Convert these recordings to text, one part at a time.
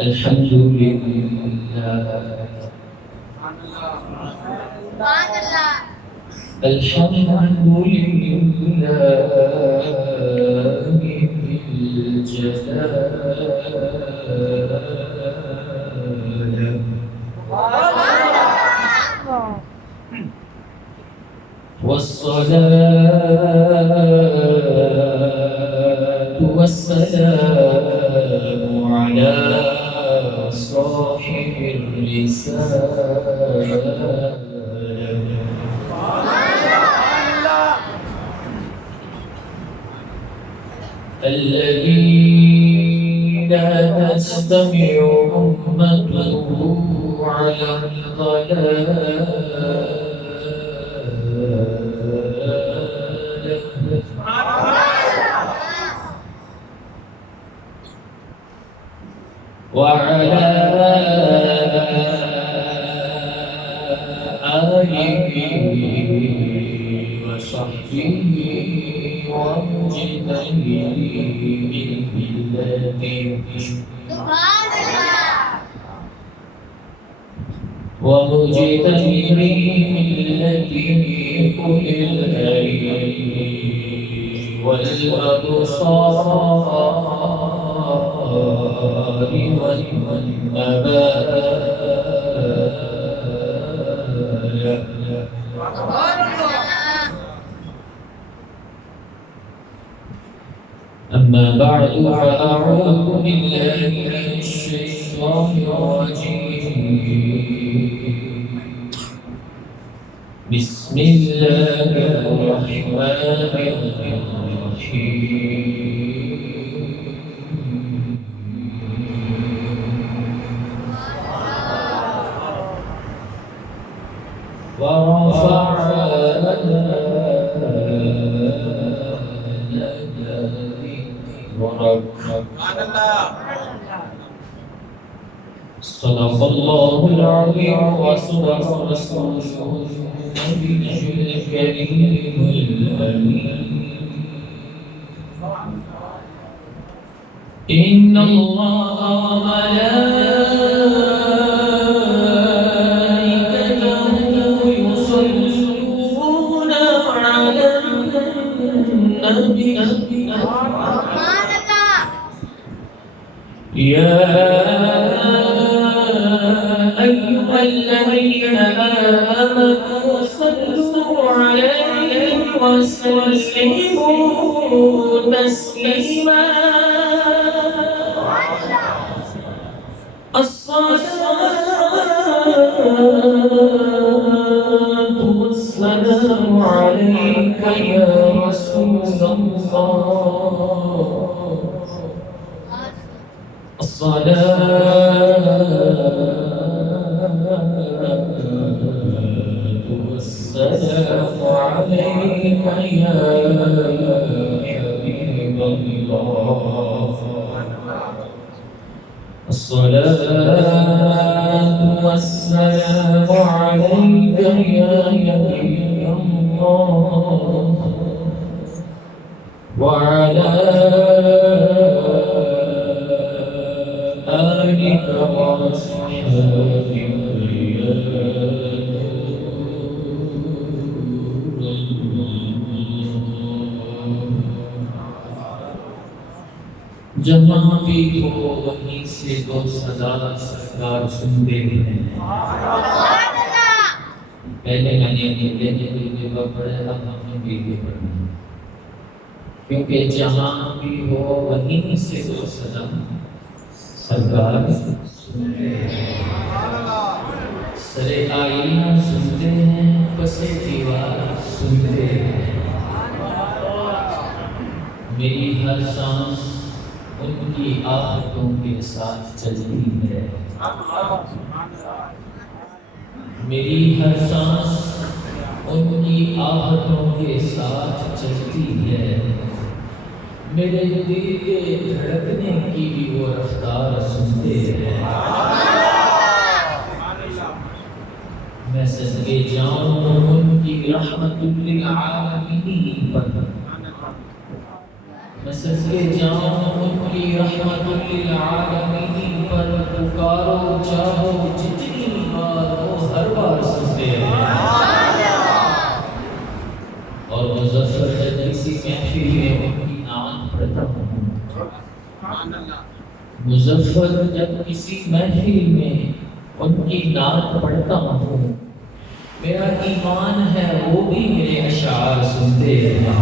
الحمد لله الحمد لله بالجلال والصلاة والسلام على صاحب الرسالة الذي لا تجتمع أمته على الضلال وعلى آله وصحبه ومجتهدين بالملة ومجتهدين بالملة أولي الأيدي والأبصار أما بعد فأعوذ بالله من الشيطان الرجيم بسم الله الرحمن الرحيم ورفعنا صدق الله العظيم وصدق رسوله النبي الكريم الأمين إن الله وملائكته يصلون على النبي يا أيها الذين آمنوا صلوا عليه وسلموا تسليما الصلاة والسلام عليك يا رسول الله الصلاة والسلام عليك يا حبيب الله الصلاة والسلام عليك يا حبيب الله وعلى آلك وأصحابك يا جہاں بھی ہو وہیں سے دو صدا سرکار سنتے ہیں پہلے میں نے لینے کا پڑھا اب ہمیں بھی پڑھنا کیونکہ جہاں بھی ہو وہیں سے دو صدا سرکار سنتے ہیں سرے آئینہ سنتے ہیں پسے دیوار سنتے ہیں میری ہر سانس ان کی آہتوں کے ساتھ چلتی ہے میری ہر سانس ان کی آہتوں کے ساتھ چلتی ہے میرے دل کے دھڑکنے کی بھی وہ رفتار سنتے ہیں میں صدقے جاؤں ان کی رحمت للعالمین پر میں صدقے جاؤں ان کی رحمت للعالمین پر، پکارو چاہو جتنی بار وہ ہر بار سنتے ہیں۔ اور مظفر جب کسی محفل میں ان کی نعت پڑھتا ہوں، مظفر جب کسی محفل میں ان کی نعت پڑھتا ہوں، میرا ایمان ہے وہ بھی میرے اشعار سنتے ہیں۔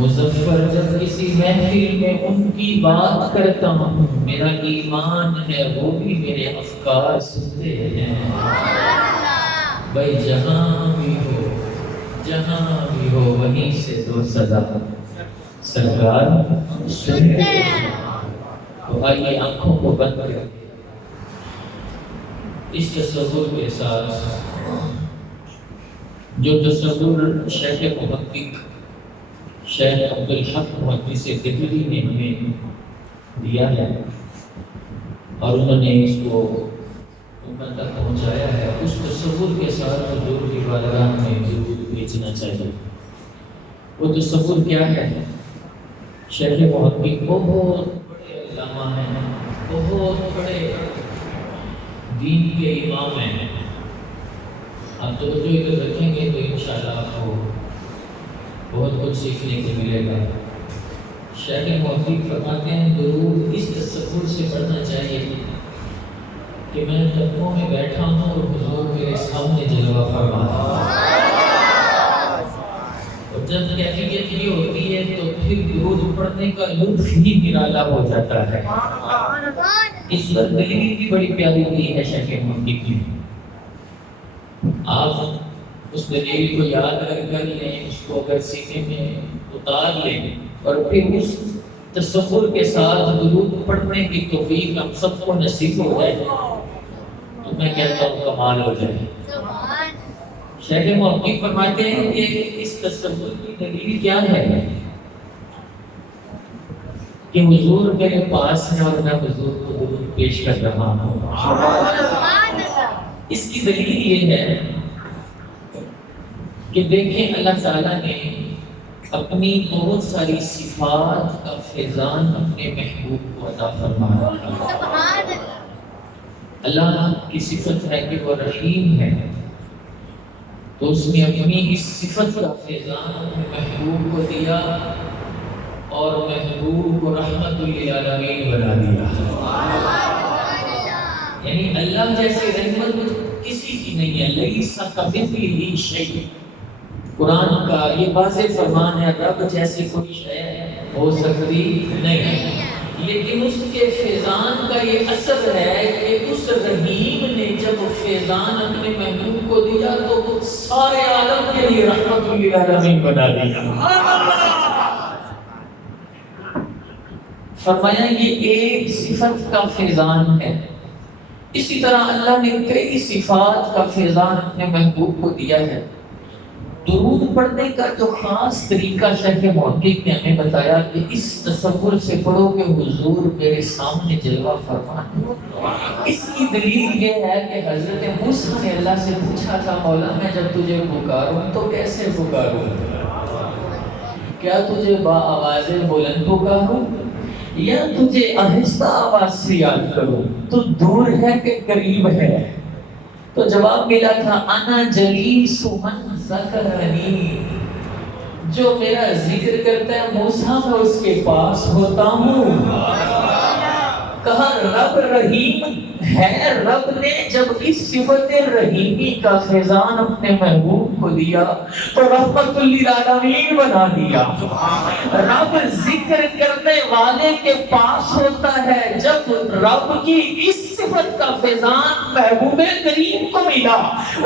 مظفر جب کسی محفل میں ان کی بات کرتا ہوں، میرا ایمان ہے وہ بھی میرے افکار سنتے ہیں۔ بھائی جہاں بھی ہو وہیں سے دو صدا سرکار سنتے ہیں۔ تو آئیے آنکھوں کو بند کریں، اس تصور کے ساتھ جو تصور شیخ محقق شیخ عبدالحق محدث دہلوی نے ہمیں دیا ہے اور انہوں نے اس کو امت تک پہنچایا ہے، اس تصور کے ساتھ حضور کی بارگاہ میں درود بھیجنا چاہیے۔ وہ تصور کیا ہے؟ شیخ محقق بہت بڑے علامہ ہیں، بہت بڑے دین کے امام ہیں۔ آپ توجہ ادھر رکھیں گے تو انشاءاللہ آپ کو بہت کچھ سیکھنے کو ملے گا۔ شیخ محقق فرماتے ہیں درود اس تصور سے پڑھنا چاہیے کہ میں قدموں میں بیٹھا ہوں اور حضور میرے سامنے جلوہ فرما ہے۔ اور جب کیفیت یہ ہوتی ہے تو پھر درود پڑھنے کا لطف ہی نرالا ہو جاتا ہے۔ اس پر دلیل بھی بڑی پیاری دی ہے شیخ محقق کی۔ آپ اس دلیل کو یاد کر لیں، اس کو اگر سینے میں اتار لیں اور پھر اس تصور کے ساتھ درود پڑھنے کی توفیق ہم سب کو نصیب ہو جائے تو میں کہتا ہوں کمال ہو جائے۔ شیخ محقق فرماتے ہیں کہ اس تصور کی دلیل کیا ہے کہ حضور میرے پاس ہے اور میں حضور کو درود پیش کر رہا ہوں۔ اس کی دلیل یہ ہے کہ دیکھیں اللہ تعالیٰ نے اپنی بہت ساری صفات کا فیضان اپنے محبوب کو عطا فرمایا۔ اللہ کی صفت ہے کہ وہ رحیم ہے، تو اس نے اپنی اس صفت کا فیضان اپنے محبوب کو دیا اور محبوب کو رحمت للعالمین بنا دیا۔ یعنی اللہ جیسے رحمت کسی کی نہیں ہے، لیس کمثلہ شیء۔ قرآن کا یہ واضح فرمان ہے، رب جیسی کوئی شے ہو سکتی نہیں، لیکن اس کے فیضان کا یہ اثر ہے کہ اس رحیم نے جب فیضان اپنے محبوب کو دیا تو سارے عالم کے لیے رحمت للعالمین بنا دیا۔ فرمایا یہ ایک صفت کا فیضان ہے۔ اسی طرح اللہ نے کئی صفات کا فیضان اپنے محبوب کو دیا ہے۔ درود پڑھنے کا جو خاص طریقہ شیخ محقق نے ہمیں بتایا کہ اس تصور سے پڑھو کہ حضور میرے سامنے جلوہ فرما ہے۔ اس کی دلیل یہ ہے کہ حضرت موسیٰ نے اللہ سے پوچھا تھا، مولا میں جب تجھے پکاروں تو کیسے پکاروں؟ کیا تجھے با آواز بلند پکاروں یا تجھے آہستہ آواز سے یاد کروں؟ تو دور ہے کہ قریب ہے؟ تو جواب ملا تھا، انا جلیس من ذکرنی، جو میرا ذکر کرتا ہے موسیٰ میں اس کے پاس ہوتا ہوں۔ کہا رب رحیم ہے، رب نے جب اس صفت رحیمی کا فیضان اپنے محبوب کو دیا تو رحمت للعالمین بنا دیا۔ رب ذکر کرنے والے کے پاس ہوتا ہے، جب رب کی اس صفت کا فیضان محبوب کریم کو ملا،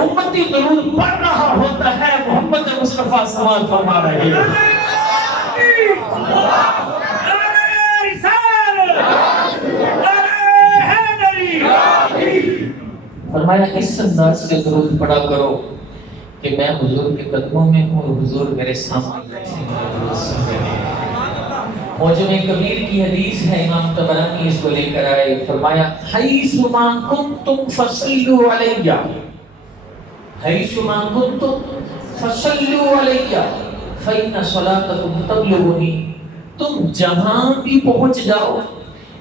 امتی درود پڑھ رہا ہوتا ہے، محمد مصطفیٰ سماعت فرما رہے ہیں۔ فرمایا اس انداز سے درود پڑھا کرو کہ میں حضور کے قدموں میں ہوں اور حضور میرے سامنے موجم کبیر کی حدیث ہے، امام طبرانی اس کو لے کر آئے، فرمایا حیث ما کنتم فصلوا علیہ، حیث ما کنتم فصلوا علیہ فَإِنَّ صَلَاتَكُمْ تَبْلُغُنِي، تم جہاں بھی پہنچ جاؤ،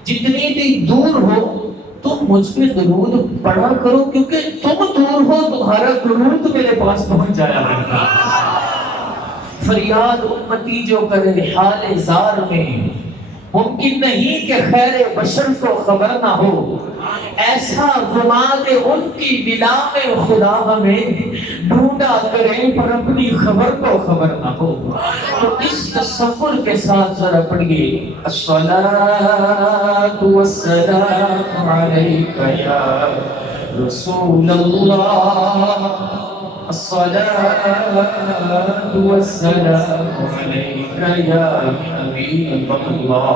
جتنی بھی دور ہو، تم مجھ پہ درود پڑھا کرو، کیونکہ تم دور ہو تمہارا درود میرے پاس پہنچ جایا کرتا۔ فریاد امتی جو کرے حال زار میں، ممکن نہیں کہ خیر بشر کو خبر نہ ہو، ایسا گما دے ان کی دلا میں خدا ہمیں، ڈھونڈا کریں پر اپنی خبر کو خبر نہ ہو۔ تو اس تصور کے ساتھ ذرا پڑھیے، الصلاۃ والسلام علیک یا رسول اللہ، الصلاۃ والسلام علیک یا حبیب اللہ،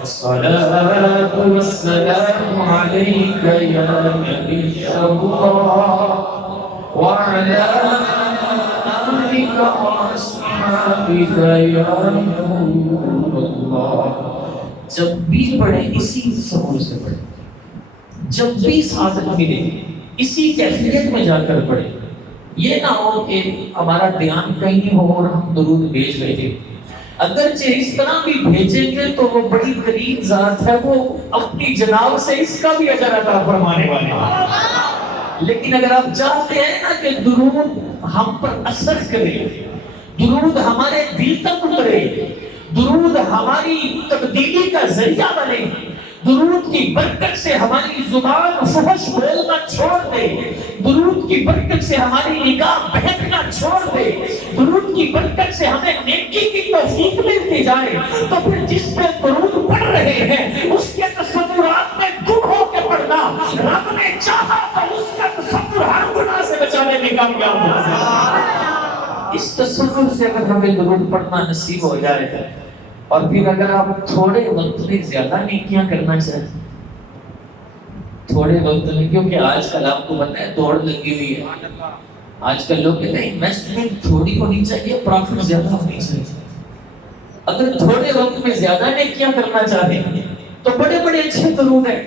الصلاۃ والسلام علیک یا نبی اللہ وعلی آلک واصحابک یا نور اللہ۔ جب بھی پڑھیں اسی تصور سے پڑھیں، جب بھی سعادت ملے اسی کیفیت میں جا کر پڑھیں۔ یہ نہ ہو کہ ہمارا دھیان کہیں ہو اور ہم درود بھیج رہے تھے، اگرچہ اس طرح بھی بھیجیں گے تو وہ بڑی قریب ذات ہے، وہ اپنی جناب سے اس کا بھی اجر عطا فرمانے والے ہیں۔ لیکن اگر آپ چاہتے ہیں نا کہ درود ہم پر اثر کرے، درود ہمارے دل تک اترے، درود ہماری تبدیلی کا ذریعہ بنے، درود کی برکت سے ہماری زبان فحش بولنا چھوڑ دے، درود کی برکت سے ہماری نگاہ بہکنا چھوڑ دے، درود کی برکت سے ہمیں نیکی کی توفیق ملتی جائے، تو پھر جس پہ درود پڑھ رہے ہیں اس کے تصورات میں گم ہو کے پڑھنا، رب نے چاہا تو اس کا تصور ہر گناہ سے بچانے میں کامیاب ہوگا۔ اس تصور سے اگر ہمیں درود پڑھنا نصیب ہو جائے، اور پھر اگر آپ تھوڑے وقت میں زیادہ نیکیاں کرنا چاہتے، تھوڑے وقت میں، کیونکہ آج کل آپ کو پتہ ہے دوڑ لگی ہوئی ہے، آج کل لوگ کہتے ہیں انویسٹمنٹ تھوڑی ہونی چاہیے، پروفٹ زیادہ ہونی چاہیے۔ اگر تھوڑے وقت میں زیادہ نیکیاں کرنا چاہتے ہیں تو بڑے بڑے اچھے درود ہیں،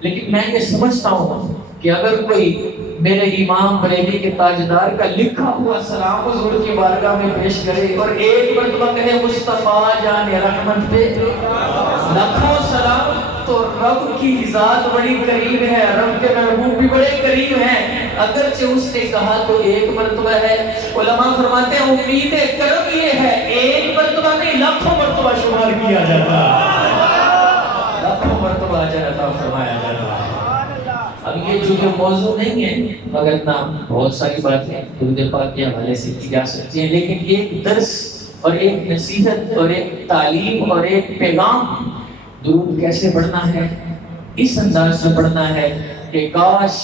لیکن میں یہ سمجھتا ہوں کہ اگر کوئی میرے امام بریلی کے تاجدار کا لکھا ہوا سلام حضور کی بارگاہ میں پیش کرے اور ایک مرتبہ کہے مصطفیٰ جان رحمت پہ لاکھوں سلام، تو رب کی ذات بڑی قریب ہے، رب کے محبوب بھی بڑے قریب ہیں، اگرچہ اس نے کہا تو ایک مرتبہ ہے۔ علماء فرماتے ہیں امید کرم یہ ہے ایک مرتبہ نہیں لاکھوں مرتبہ شمار کیا جاتا، لاکھوں مرتبہ اجر عطا فرمایا جاتا ہے۔ اب یہ جو موضوع نہیں ہے، مگر نام بہت ساری باتیں درود پاک کے حوالے سے کی جا سکتی ہیں، لیکن ایک درس اور ایک نصیحت اور ایک تعلیم اور ایک پیغام، درود کیسے پڑھنا ہے، اس انداز سے پڑھنا ہے کہ کاش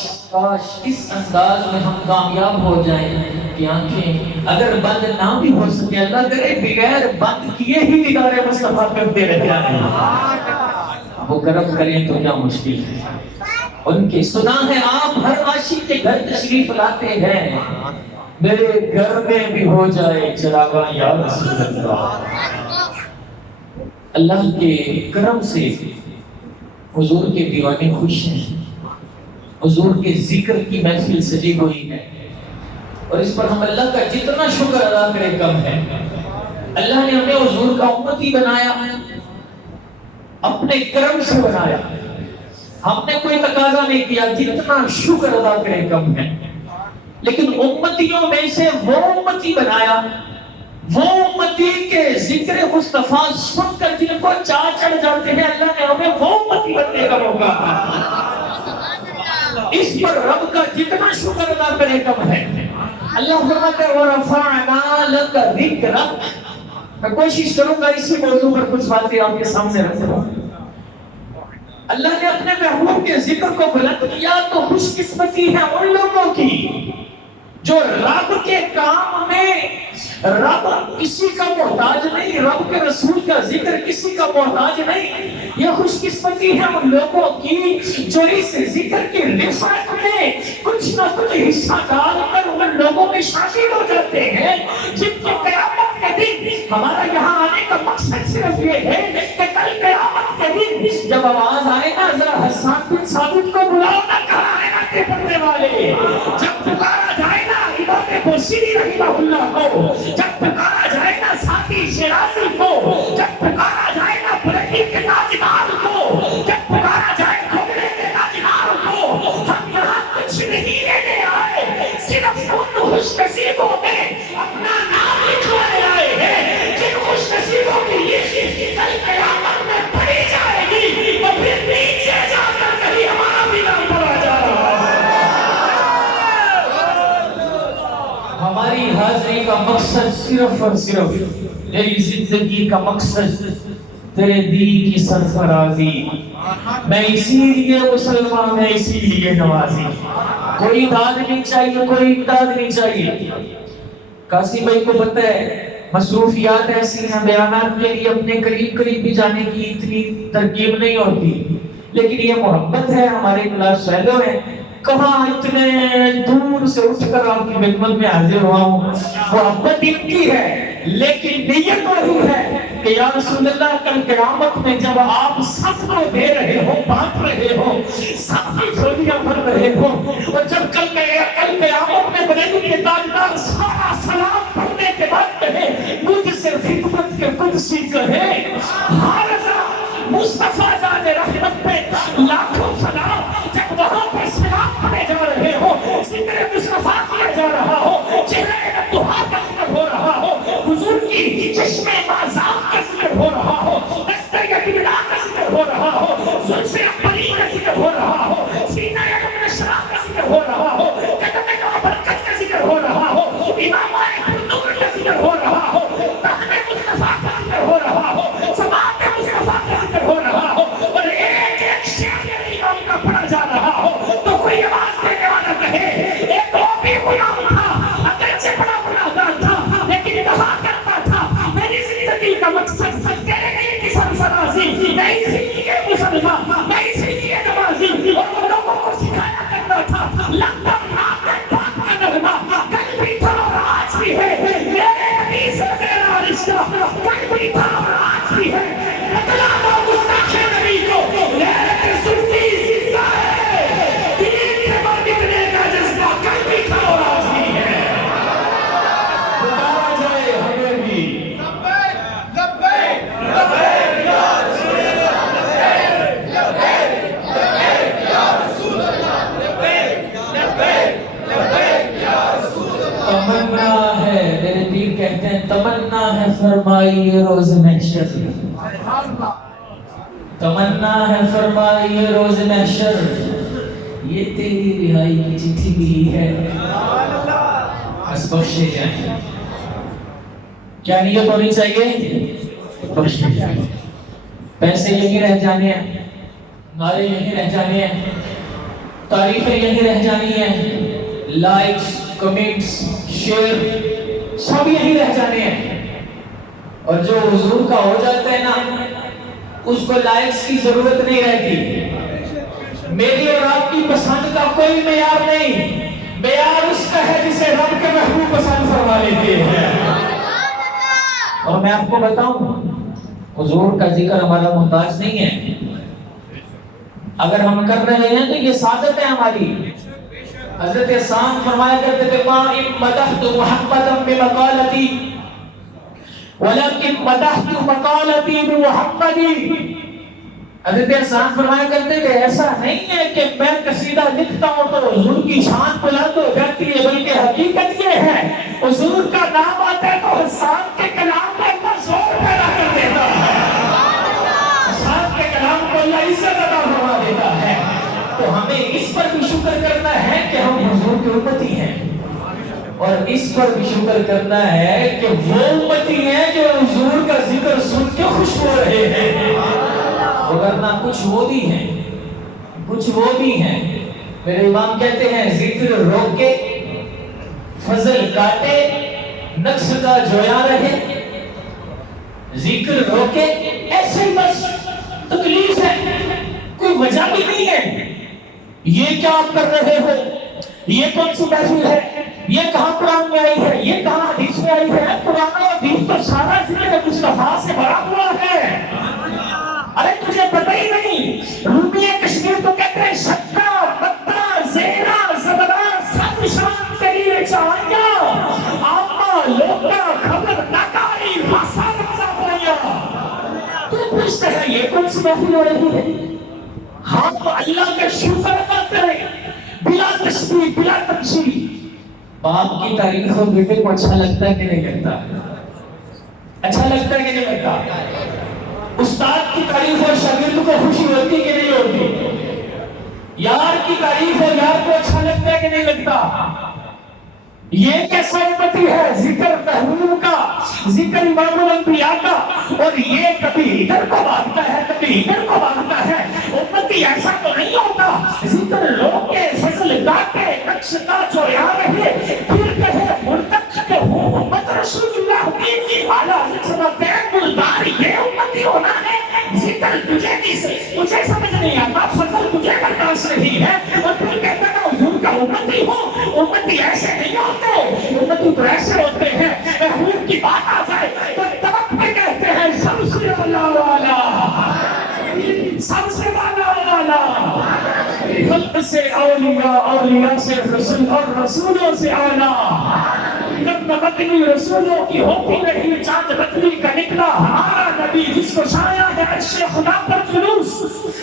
اس انداز میں ہم کامیاب ہو جائیں کہ آنکھیں اگر بند نہ بھی ہو سکے، اللہ کرے بغیر بند کیے ہی دیدار مصطفیٰ کرتے رہ جائیں، وہ کرم کریں تو کیا مشکل ہے۔ ان کی سنا ہے آپ ہر عاشق کے گھر تشریف لاتے ہیں، میرے گھر میں بھی ہو جائے چراغاں یا رسول اللہ۔ اللہ کے کرم سے حضور کے دیوانے خوش ہیں، حضور کے ذکر کی محفل سجی ہوئی ہے، اور اس پر ہم اللہ کا جتنا شکر ادا کریں کم ہے۔ اللہ نے ہمیں حضور کا امتی بنایا، اپنے کرم سے بنایا، ہم نے کوئی تقاضا نہیں کیا، جتنا شکر ادا کریں کم ہے۔ لیکن امتیوں میں سے وہ امتی بنایا، وہ امتی کے ذکر مصطفیٰ سن کر جن کو چاہ چڑھ جاتے ہیں، اللہ نے ہمیں وہ امتی بننے کا موقع دیا۔ اس پر رب کا جتنا شکر ادا کریں کم ہے۔ اللہ فرماتا ہے وَرَفَعْنَا لَكَ ذِكْرَكَ، میں کوشش کروں گا اسی موضوع پر کچھ باتیں آپ کے سامنے رکھوں۔ اللہ نے اپنے محبوب کے ذکر کو بلند کیا تو خوش قسمتی ہے ان لوگوں کی جو رب کے کام میں، رب کسی کا محتاج نہیں، رب کے رسول کا ذکر کسی کا محتاج نہیں، یہ خوش قسمتی ہے ان لوگوں کی جو اس ذکر کی رفعت میں کچھ نہ کچھ حصہ ڈال کر ان لوگوں میں شامل ہو جاتے ہیں جن کو قیامت کے دن، ہمارا یہاں آنے کا مقصد صرف یہ ہے کہ کل قیامت کے دن جب آواز آئے نا ذرا حسان بن ثابت کو بلاؤ نا، کہاں ہے نا کے پڑھنے والے، جب پکارا جائے نا موقع بوسیری رحمہ اللہ کو، جب پکارا جائے نا ساتھی شیرازی کو، جب پکارا جائے نا بریلی کے تاجدار کو، جب پکارا جائے کھوڑے کے تاجدار کو، ہم یہاں کچھ نہیں لینے آئے، صرف ان خوش نصیبوں میں اپنا نام لکھوائے آئے ہیں جن خوش نصیبوں کی یہ کل قیامت میں پڑھی جائے گی، اور پھر نیچے جا کر کہیں ہمارا بھی نام پڑا جا رہا ہے۔ ہماری حاضری کا مقصد صرف اور صرف، میری زندگی کا مقصد تیرے دین کی سرفرازی، میں اسی لیے مسلمان، میں اسی لیے نمازی، کوئی داد نہیں چاہیے، کوئی امداد نہیں چاہیے۔ قاسم بھائی کو پتہ ہے مصروفیات ایسی ہیں، بیانات کے لیے اپنے قریب قریب بھی جانے کی اتنی ترکیب نہیں ہوتی، لیکن یہ محبت ہے، ہمارے کلاس فیلو ہیں، کہاں اتنے دور سے اٹھ کر آپ کی خدمت میں حاضر ہوا ہوں، محبت ان کی ہے، لیکن نیت وہی ہے کہ یا رسول اللہ کل قیامت میں جب آپ سب کو دے رہے ہو، بانٹ رہے ہو، سب کی جھولیاں بھر رہے ہو، اور جب کل قیامت میں بریلی کے تاجدار سارا سلام پڑھنے کے بعد کہے مجھ سے خدمت کے قدسی کہے حارثہ مصطفیٰ جان رحمت پہ لاکھوں سلام، جب وہاں پر سلام پڑھے جا رہے ہو، ذکر مصطفیٰ کیا جا رہا ہو، چہرے دعا کا ذکر ہو رہا ہو، حضور کی چشم بازار کا ذکر ہو رہا ہو، دستر یتیمہ کا ذکر ہو رہا ہو، زلف اقبلی کا ذکر ہو رہا ہو، سینہ یکم نشرہ کا ذکر ہو رہا ہو، قدم برکت کا ذکر ہو رہا ہو، امام نور کا ذکر ہو رہا ہو، تخت مصطفیٰ کا ذکر ہو رہا ہو، سماعت مصطفیٰ کا ذکر ہو رہا ہو، اور ایک ایک شعر امام کا پڑھا جا رہا ہو، تو کوئی آواز دینے والا کہے ایک وہ بھی غلام تھا، اگرچہ بڑا گناہگار تھا لیکن کہا کرتا تھا میری زندگی کا مقصد تیرے لیے کی سرفرازی، میں اسی لیے مسلمان، میں اسی لیے نمازی، اور وہ لوگوں کو سکھایا کرتا تھا لندن نام پاک کا نغمہ کل بھی تھا اور آج بھی ہے، میرے نبی سے میرا رشتہ کل بھی تھا اور آج بھی ہے، بتلا دو گستاخ نبی کو غیرت سنتی زندہ ہے، دین کے بعد اتنے کا جذبہ کل بھی تھا اور آج بھی ہے، بتایا جائے ہمیں بھی لبیک لبیک لبیک یا رسول اللہ، لبیک لبیک لبیک یا رسول اللہ، لبیک لبیک لبیک یا رسول اللہ۔ تمنا ہے، میرے پیر کہتے ہیں تمنا ہے فرمائیے روز محشر، تمنا ہے فرمائیے روز محشر، یہ تیری رہائی کی چٹھی بھی ہے، بس بخشے جائیں، کیا نیت ہونی چاہیے؟ بخشے جائیں، پیسے یہی رہ جانے ہیں، نعرے یہی رہ جانے ہیں، تعریفیں یہی رہ جانی ہیں، لائکس کمنٹس شیئر سب یہی رہ جانے ہیں، اور جو حضور کا ہو جاتا ہے نا اس کو لائکس کی ضرورت نہیں رہتی، میری اور آپ کی پسند کا کوئی معیار نہیں، معیار اس کا ہے جسے رب کے محبوب پسند فرما لیتے ہیں۔ اور میں آپ کو بتاؤں حضور کا ذکر ہمارا محتاج نہیں ہے، اگر ہم کر رہے ہیں تو یہ سعادت ہے ہماری۔ حضرت حسان فرمایا کرتے تھے ما ان مدحت محمدا بمقالتی ولکن مدحت مقالتی بمحمدی، حضرت حسان فرمایا کرتے تھے ایسا نہیں ہے کہ میں قصیدہ لکھتا ہوں تو حضور کی شان بلند ہو جاتی ہے، بلکہ حقیقت یہ ہے حضور کا نام آتا ہے تو حسان کے کلام میں اللہ زور پیدا کر دیتا ہے، حسان کے کلام کو اللہ عزت عطا فرما دیتا ہے، تو ہمیں اس پر بھی شکر کرنا ہے کہ ہم حضور کے امتی ہیں، اور اس پر بھی شکر کرنا ہے کہ وہ امتی ہیں جو حضور کا ذکر سن کے خوش ہو رہے ہیں، ورنہ کچھ وہ بھی ہیں، کچھ وہ بھی ہیں، میرے امام کہتے ہیں ذکر روکے فضل کاٹے نقص کا جویا رہے، ذکر روکے ایسے بس تکلیف ہے، کوئی وجہ بھی نہیں ہے، یہ کیا آپ کر رہے ہو، یہ کون سی محفل ہے، یہ کہاں قرآن میں آئی ہے، یہ کہاں حدیث میں آئی ہے، قرآن و حدیث تو سارا ذکر مصطفیٰ سے بھرا ہوا ہے، ارے تجھے پتہ ہی نہیں، رومی کشمیر تو کہتے ہیں شکا بطا زیرہ زبرہ سب شان تیری چاہیے، یہ کون سی محفل ہو رہی ہے؟ ہاں تو اللہ کا شکر ادا کریں بلا تشبیہ بلا تمثیل. باپ کی تعریف ہو بیٹے کو اچھا لگتا ہے کہ نہیں لگتا؟ اچھا لگتا ہے کہ نہیں لگتا؟ استاد کی تعریف ہو شاگرد کو خوشی ہوتی کہ نہیں ہوتی؟ یار کی تعریف ہو یار کو اچھا لگتا ہے کہ نہیں لگتا؟ یہ کیسا امتی ہے؟ ذکر محبوب کا، ذکر امام الانبیاء کا، اور یہ کبھی ادھر کو بھاگتا ہے کبھی ادھر کو بھاگتا ہے. امتی ایسا تو نہیں ہوتا ذکر لوگ کے فضل گا کے نقش کا جو یار ہے پھر کہے مرتق کے ہوں امت رسول اللہ کی اعلیٰ حضرت گلدار. یہ امتی ہونا ہے. ذکر تجھے سمجھ نہیں آتا، فضل تجھے برداشت نہیں ہے، اور پھر کہتا ہے حضور کا امتی ہوں. امتی ایسے نہیں ہوتے، امتی تو ایسے ہوتے ہیں محبوب کی بات آ جائے تو تڑپ کے کہتے ہیں سب سے والا والا، سب سے والا والا. خلق سے اولیاء، اولیاء سے رسول، اور رسولوں سے اعلیٰ. جب بدلی رسولوں کی ہوتی رہی چاند بدلی کا نکلا ہمارا نبی جس کو چھایا ہے عرش خدا پر جلوس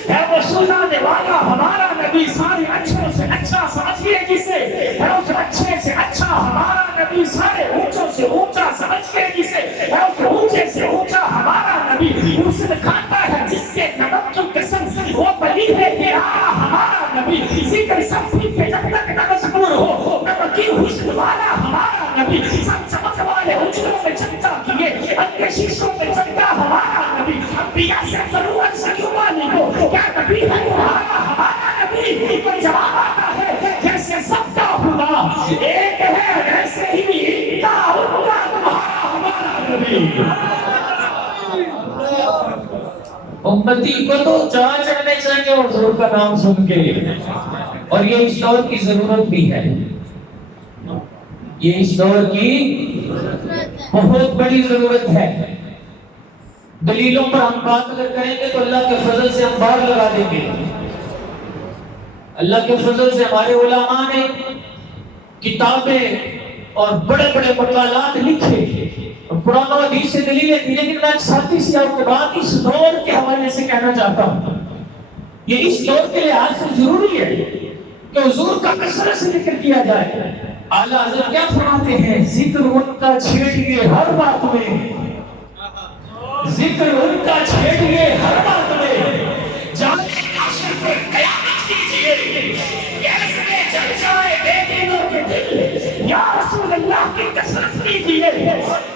ہے وہ سنانے والا ہمارا نبی. سارے اچھوں سے اچھا سمجھئے جسے ہے اس اچھے سے اچھا ہمارا نبی. سارے اونچوں سے اونچا سمجھئے جسے ہے اس اونچے سے اونچا ہمارا نبی. حسن کھاتا ہے جس کے نبت کی قسم وہ بلی ہے کہ ہمارا نبی. ذکر سب کے جب تک نہ مذکور ہو نبی حسن والا ہمارا نبی. سب سمجھ والے اجروں میں چمچا کیے اپنے شیشوں میں چمچا ہمارا نبی. انبیاء سے ضرورت سکیوانی کو کیا نبی ہے ہمارا نبی؟ کوئی جواب آتا ہے جیسے سب کا خدا ایک ہے ایسے ہی ان کا تمہارا ہمارا نبی. امتی کو تو جہاں چڑھنے چاہیے حضور کا نام سن کے، اور یہ اس دور کی ضرورت بھی ہے. یہ اس دور کی بہت بڑی ضرورت ہے. دلیلوں پر ہم بات اگر کریں گے تو اللہ کے فضل سے ہم بار لگا دیں گے. اللہ کے فضل سے ہمارے علماء نے کتابیں اور بڑے بڑے مقالات لکھے اور قرآن و حدیث سے دلیلیں دی. لیکن میں ایک ساتھی سی آپ کو بات اس دور کے حوالے سے کہنا چاہتا ہوں. یہ اس دور کے لحاظ سے ضروری ہے کہ حضور کا کثرت سے ذکر کیا جائے. اعلیٰ حضرت کیا فرماتے ہیں؟ ذکر ان کا چھیڑیے ہر بات میں، ذکر ان کا چھیڑیے ہر بات میں. جانے کا صرف قیامت کیجیے کیسے چل جائے بے دینوں کے دل. یا رسول اللہ کی کثرت کیجیے.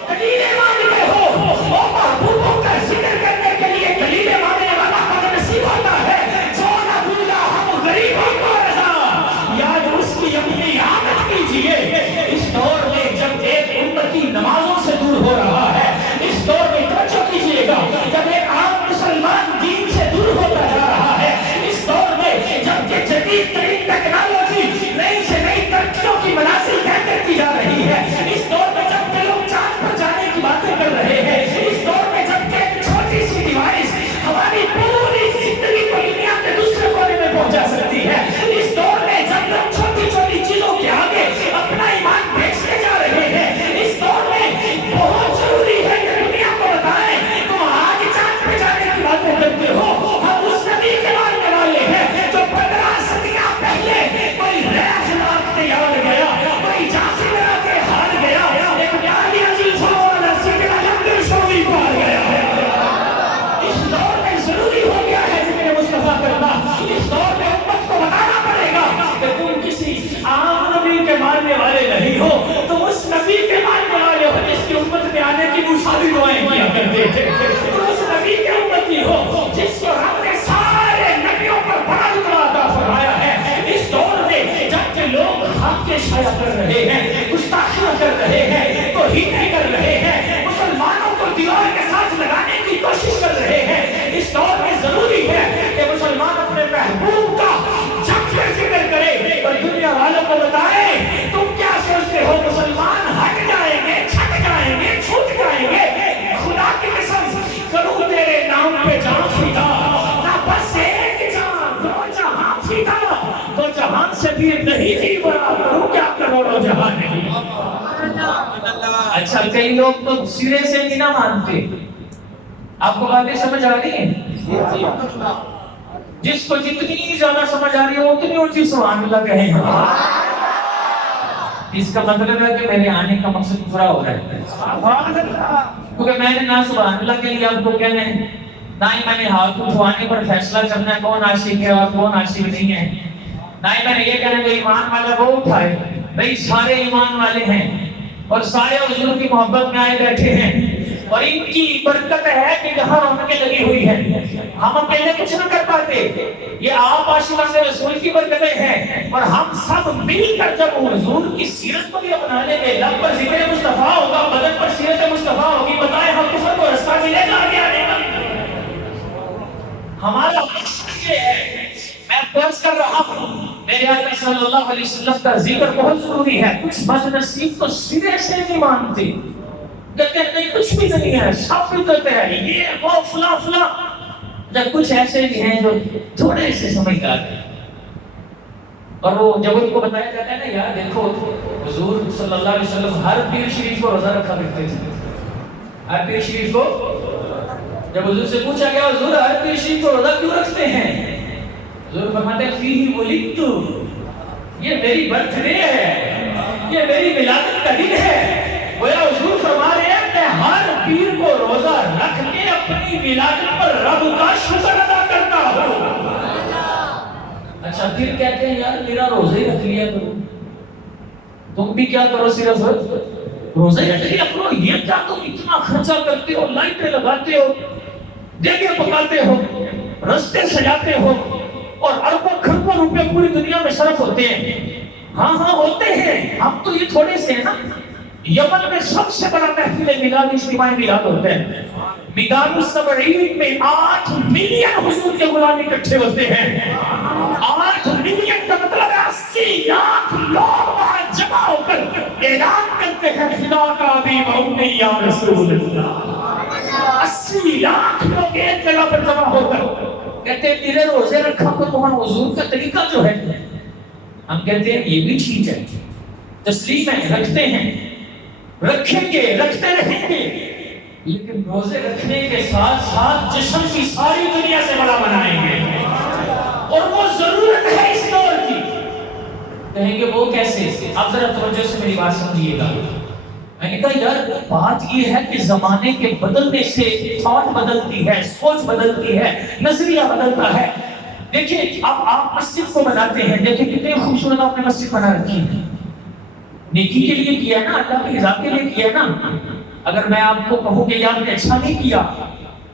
کلیلے مانگتے ہو او محبوبوں کا ذکر کرنے کے لیے کلیلے مانگنے والا ہمیں نصیب ہوتا ہے. جو نہ بھولا ہم غریبوں کو رضا یاد اس کی اپنی عادت کیجیے. اس دور میں جب ایک امتی نمازوں سے دور ہو رہا ہے، اس دور میں توجہ کیجیے گا جب ایک عام مسلمان دین سے دور ہوتا جا رہا ہے، اس دور میں جب کہ جدید ترین ٹیکنالوجی نئی سے نئی ترقیوں کی منازل طے کرتی جا رہی ہے، اس دور میں جب کہ لوگ چاند پر جانے کی باتیں کر رہے ہیں، اس دور میں جب کہ ایک چھوٹی سی ڈیوائس ہماری پوری زندگی کو دنیا کے دوسرے کونے میں پہنچا سکتی ہے، اس دور میں جب لوگ چھوٹی چھوٹی چیزوں کے آگے اپنا ایمان بیچتے جا رہے ہیں، اس دور میں بہت ضروری ہے کہ دنیا کو بتائیں تم آج چاند پہ جانے کی باتیں کرتے ہو. ہم اس نبی کے ماننے والے ہیں جو 15 صدیاں پہلے کوئی ریخ لاکھ تیار گیا، کوئی جانسی لگا کے ہار گیا، ایک پیاری عزیز والا سیدنا لمبی شوی پار گیا. اس دور میں ضروری ہو گیا ہے ذکر مصطفیٰ کرنا. اس دور میں امت کو بتانا پڑے گا کہ تم کسی عام نبی کے ماننے والے نہیں ہو، تم اس نبی کے ماننے والے ہو جس کی امت میں آنے کی موسیقی دعائیں کیا کرتے تھے. تم اس نبی کے امتی ہو جس کو رب نے سارے نبیوں پر بڑا رتبہ عطا فرمایا ہے. اس دور میں جب کہ لوگ حق کے شایا کر رہے ہیں، گستاخیاں کر رہے ہیں، توہینیں کر رہے ہیں، مسلمانوں کو دیوار کے ساتھ لگانے کی کوشش کر رہے ہیں، اس دور میں ضروری ہے کہ مسلمان اپنے محبوب کا جب سے ذکر کرے اور دنیا والوں کو بتائے تم کیا سوچتے ہو مسلمان ہٹ جائیں گے، چھٹ جائیں گے، چھوٹ جائیں گے. خدا کی قسم کروں تیرے نام پہ جان فدا، نہ بس ایک جان دو جہاں فدا. دو جہان سے بھی نہیں تھی بڑا کروں کیا کروڑوں جہاں نہیں. اچھا کئی لوگ تو سرے سے نہیں نہ مانتے. آپ کو باتیں سمجھ آ رہی ہیں؟ جس کو جتنی زیادہ سمجھ آ رہی ہے اتنی اونچی سبحان اللہ کہیں. اس کا مطلب ہے کہ میرے آنے کا مقصد پورا ہو رہا ہے. کیونکہ میں نے نہ سبحان اللہ کے لیے آپ کو کہنا ہے، نہ ہی میں نے ہاتھ اٹھوانے پر فیصلہ کرنا ہے کون عاشق ہے اور کون عاشق نہیں ہے، نہ ہی میں نے یہ کہنا ہے کہ ایمان والا وہ اٹھائے. بھئی سارے ایمان والے ہیں اور سارے حضور کی محبت میں آئے بیٹھے ہیں اور ان کی برکت ہے کہ جہاں ہم کے لگی ہوئی ہے. ہم اکیلے کچھ نہ کر پاتے، یہ آپ عاشقان رسول کی برکتیں ہیں. اور ہم سب مل کر جب حضور کی سیرت کو بھی اپنا لیں گے، لب پر ذکر مصطفیٰ ہوگا، بدن پر سیرت مصطفیٰ ہوگی، بتائیں ہم کفر کو رستہ ملے گا آگے آنے کا؟ ہمارا مقصد یہ ہے. میں فرض کر رہا ہوں میرے آقا صلی اللہ علیہ وسلم کا ذکر بہت ضروری ہے. کچھ بد نصیب تو سرے سے نہیں مانتے، کہتے ہیں نہیں کچھ بھی نہیں ہے، سب بھی کہتے ہیں یہ وہ فلاں فلاں. جب کچھ ایسے بھی ہیں جو تھوڑے سے سمجھدار ہیں اور وہ جب ان کو بتایا جاتا ہے نا یار دیکھو حضور صلی اللہ علیہ وسلم ہر پیر شریف کو روزہ رکھا کرتے تھے. ہر پیر شریف کو جب حضور سے پوچھا گیا حضور ہر پیر شریف کو روزہ کیوں رکھتے ہیں؟ حضور فرماتے ہیں فیہ ولدت، یہ میری برتھ ڈے ہے، یہ میری ولادت کا دن ہے. گویا حضور فرما رہے ہیں کہ ہر پیر کو روزہ رکھ کے اپنی ولادت پر رب کا شکر ادا کرتا ہوں. اچھا پھر کہتے ہیں یار میرا روزہ ہی رکھ لیا کرو. تم بھی کیا کرو صرف روزہ ہی رکھ لیا کرو. یہ کیا تم اتنا خرچہ کرتے ہو، لائٹیں لگاتے ہو، دیگیں پکاتے ہو، رستے سجاتے ہو اور اربوں کھربوں روپے پوری دنیا میں صرف ہوتے ہیں. ہاں ہوتے ہیں، ہم تو یہ تھوڑے سے ہیں نا. یمن میں سب سے بڑا محفل میلاد اجتماعی میلاد ہوتا ہے. میدان السبعین میں 8 ملین حضور کے غلام اکٹھے ہوتے ہیں. 8 ملین کا مطلب ہے 80 لاکھ لوگ وہاں جمع ہو کر اعلان کرتے ہیں فدا کا ابی و امی یا رسول اللہ. 80 لاکھ لوگ ایک جگہ پر جمع ہو کر کہتے ہیں میرے روزے رکھا کو تمہارا حضور کا طریقہ جو ہے. ہم کہتے ہیں یہ بھی ٹھیک ہے، تسلیم ہے، رکھتے ہیں، رکھیں گے، رکھتے رہیں گے، لیکن روزے رکھنے کے ساتھ ساتھ جشن کی ساری دنیا سے بڑا منائیں گے. اور وہ ضرورت ہے اس دور کی. کہیں گے وہ کیسے؟ اب ذرا توجہ سے میری بات سمجھیے گا. میں نے کہا یار بات یہ ہے کہ زمانے کے بدلنے سے تھاٹ بدلتی ہے، سوچ بدلتی ہے، نظریہ بدلتا ہے. دیکھیں اب آپ مسجد کو بناتے ہیں، دیکھیں کتنے خوبصورت آپ نے مسجد بنا رکھی ہے. نیکی کے لیے کیا نا، اللہ کی رضا کے لیے کیا نا. اگر میں آپ کو کہوں کہ یار نے اچھا نہیں کیا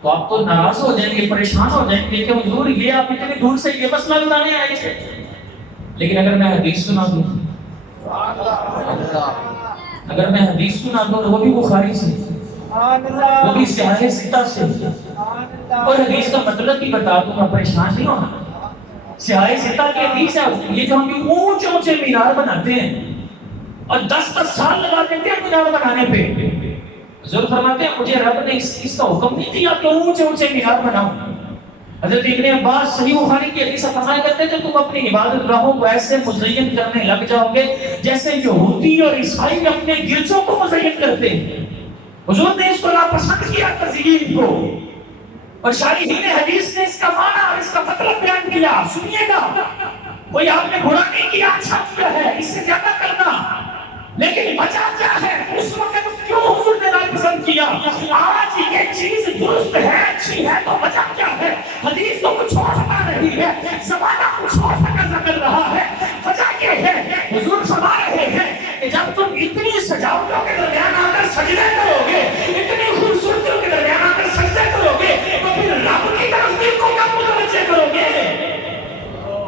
تو آپ تو ناراض ہو جائیں گے، پریشان ہو جائیں گے کہ حضور یہ آپ اتنی دور سے یہ مسئلہ بتانے آئے تھے. لیکن اگر میں حدیث سنا دوں، اگر میں حدیث سنا دوں وہ بھی بخاری سے، وہ بھی صحیح ستہ سے، اور حدیث کا مطلب بھی بتا دوں گا، پریشان نہیں ہونا. صحیح ستہ کی حدیث ہے، یہ جو ہم اونچے اونچے مینار بناتے ہیں اور 10 سال لگا دیتے ہیں مینار بنانے پہ. حضور فرماتے ہیں مجھے رب نے اس کا حکم نہیں دیا کہ اونچے اونچے مینار بناؤ. حضرت ابن عباس صحیح بخاری کی حدیث فرمایا کرتے تھے تم اپنی عبادت گاہوں کو ایسے مزین کرنے لگ جاؤ گے جیسے یہودی اور عیسائی اپنے گرجوں کو مزین کرتے ہیں. حضور نے اس کو ناپسند کیا تزیین کو، اور شارحین حدیث نے اس کا معنی اور اس کا مطلب بیان کیا. سنیے گا، کوئی آپ نے برا نہیں کیا، اچھا کیا ہے، اس سے زیادہ کرنا، لیکن وجہ کیا ہے؟ اس وقت کیوں حضور نے ناپسند کیا؟ آج یہ چیز درست ہے، اچھی ہے، تو وجہ کیا ہے؟ حدیث تو کچھ اور بتا رہی ہے، زمانہ کچھ اور تقاضا کر رہا ہے. وجہ یہ ہے حضور فرما رہے ہیں کہ جب تم اتنی سجاوٹوں کے درمیان آ کر سجدے کرو گے، اتنی خوبصورتیوں کے درمیان آ کر سجدے کرو گے، تو پھر رب کی طرف دل کو کب متوجہ کرو گے؟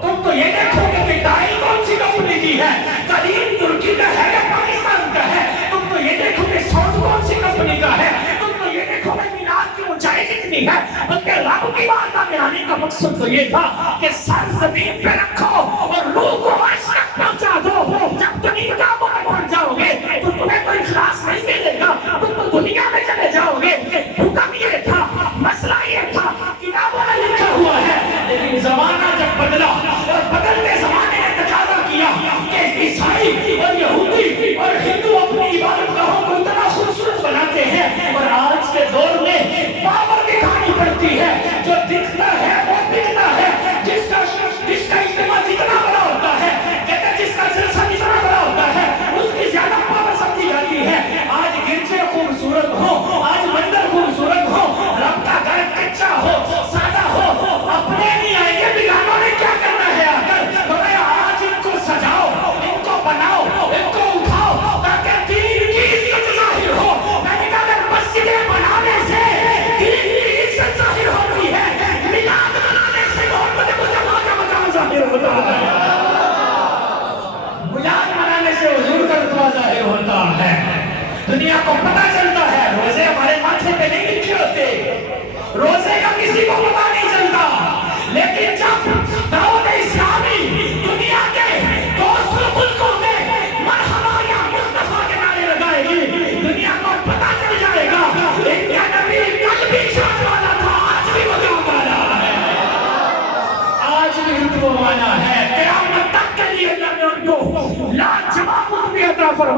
تم تو یہ دیکھو گے کہ ٹائل کون سی کمپنی کی ہے، قدیم ترکی کا ہے یا پاکستان کا ہے. تم تو یہ دیکھو گے ساؤنڈ کون سی کمپنی کا ہے. تم تو یہ دیکھو گے مینار کی اونچائی کتنی ہے. بلکہ رب کی بارگاہ میں آنے کا مقصد تو یہ تھا کہ سر زمین پہ رکھو اور روح کو عرش تک پہنچا دو. جب تم کتابوں میں پڑھ جاؤ گے تو تمہیں کوئی اخلاص نہیں ملے گا، تم تو دنیا میں چلے جاؤ گے. حکم یہ تھا، مسئلہ یہ تھا، کتابوں میں لکھا ہوا ہے. لیکن زمانہ جب بدلا اور بدلتے زمانے نے تقاضا کیا کہ عیسائی اور یہودی اور ہندو اپنی عبادت گاہوں کو اتنا خوبصورت بناتے ہیں، اور آج کے دور میں پاور دکھانی پڑتی ہے جو دکھتا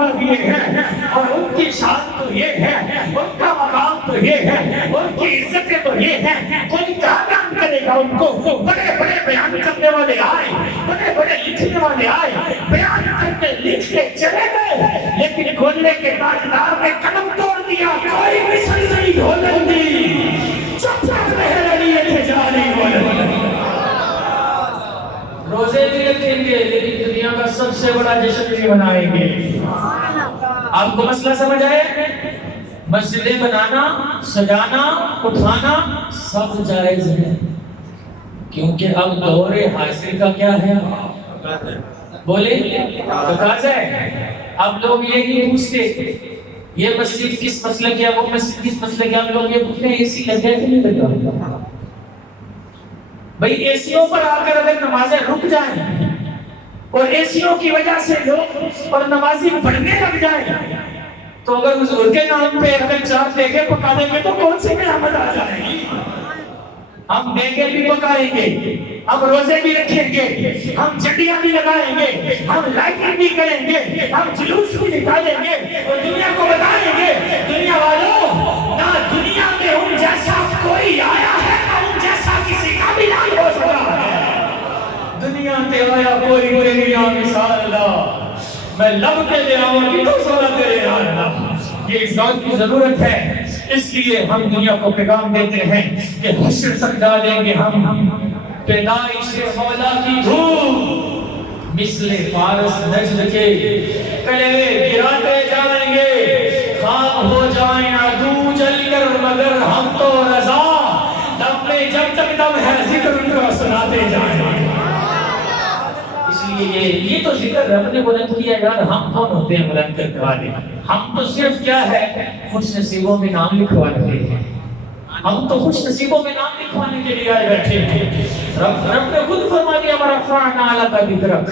فرما دیے ہیں، اور ان کی شان تو یہ ہے، ان کا مقام تو یہ ہے، ان کی عزتیں تو یہ ہیں، کوئی کیا بیان کرے گا ان کو؟ بڑے بڑے بیان کرنے والے آئے، بڑے بڑے لکھنے والے آئے، بیان کرتے لکھ کے چلے گئے، لیکن کھولنے کے تاجدار نے قلم توڑ دیا، کوئی مثل نہیں بولن دی، چپ چپ رہ رہی تھے جانی بولن۔ روزے بھی رکھیں گے لیکن دنیا کا سب سے بڑا جشن بھی منائیں گے۔ آپ کو مسئلہ سمجھ آئے؟ مسجدیں بنانا، سجانا، اٹھانا سب جائز ہے، کیونکہ اب دور حاضر کا کیا ہے؟ بولے تقاضا ہے۔ اب لوگ یہ نہیں پوچھتے یہ مسجد کس مسئلہ کیا، وہ مسجد کس مسئلہ کیا، لوگ یہ پوچھتے ہیں اے سی لگا ہے کہ نہیں لگا؟ بھئی اے سیوں پر آ کر اگر نمازیں رک جائیں اور اے سیوں کی وجہ سے لوگ اور نمازی پڑھنے لگ جائیں تو اگر حضور کے نام پہ اگر چاند لے کے پکا دیں گے تو کون سے قیامت آ جائے گی؟ ہم دیگیں بھی پکائیں گے، ہم روزے بھی رکھیں گے، ہم چٹیاں بھی لگائیں گے، ہم لائٹنگ بھی کریں گے، ہم جلوس بھی نکالیں گے اور دنیا کو بتائیں گے دنیا والوں نہ دنیا میں ان جیسا کوئی آیا ہے نہ ان جیسا کسی کا بھی نہیں ہو سکا ہے۔ دنیا تے آیا کوئی تیری مثال دا، میں لب کے دے آؤں کی تو سولا تیرے اللہ۔ یہ اس بات کی ضرورت ہے، اس لیے ہم دنیا کو پیغام دیتے ہیں کہ حشر تک ڈالیں گے ہم پیدائش مولا کی دھوم، مثل فارس نجد کے کلے گراتے جائیں گے، خام ہو جائیں عدو جل کر مگر ہم تو رضا، دم میں جب تک دم ہے ذکر ان کا سناتے جائیں گے۔ اس لیے یہ تو ذکر رب نے بلند کیا یار، ہم کون ہوتے ہیں بلند کر والے؟ ہم تو صرف کیا ہے خوش نصیبوں میں نام لکھوا رہے ہیں، ہم تو خوش نصیبوں میں نام لکھوانے کے لیے آئے بیٹھے ہیں۔ رب نے خود فرما دیا وَرَفَعْنَا لَكَ ذِكْرَكَ۔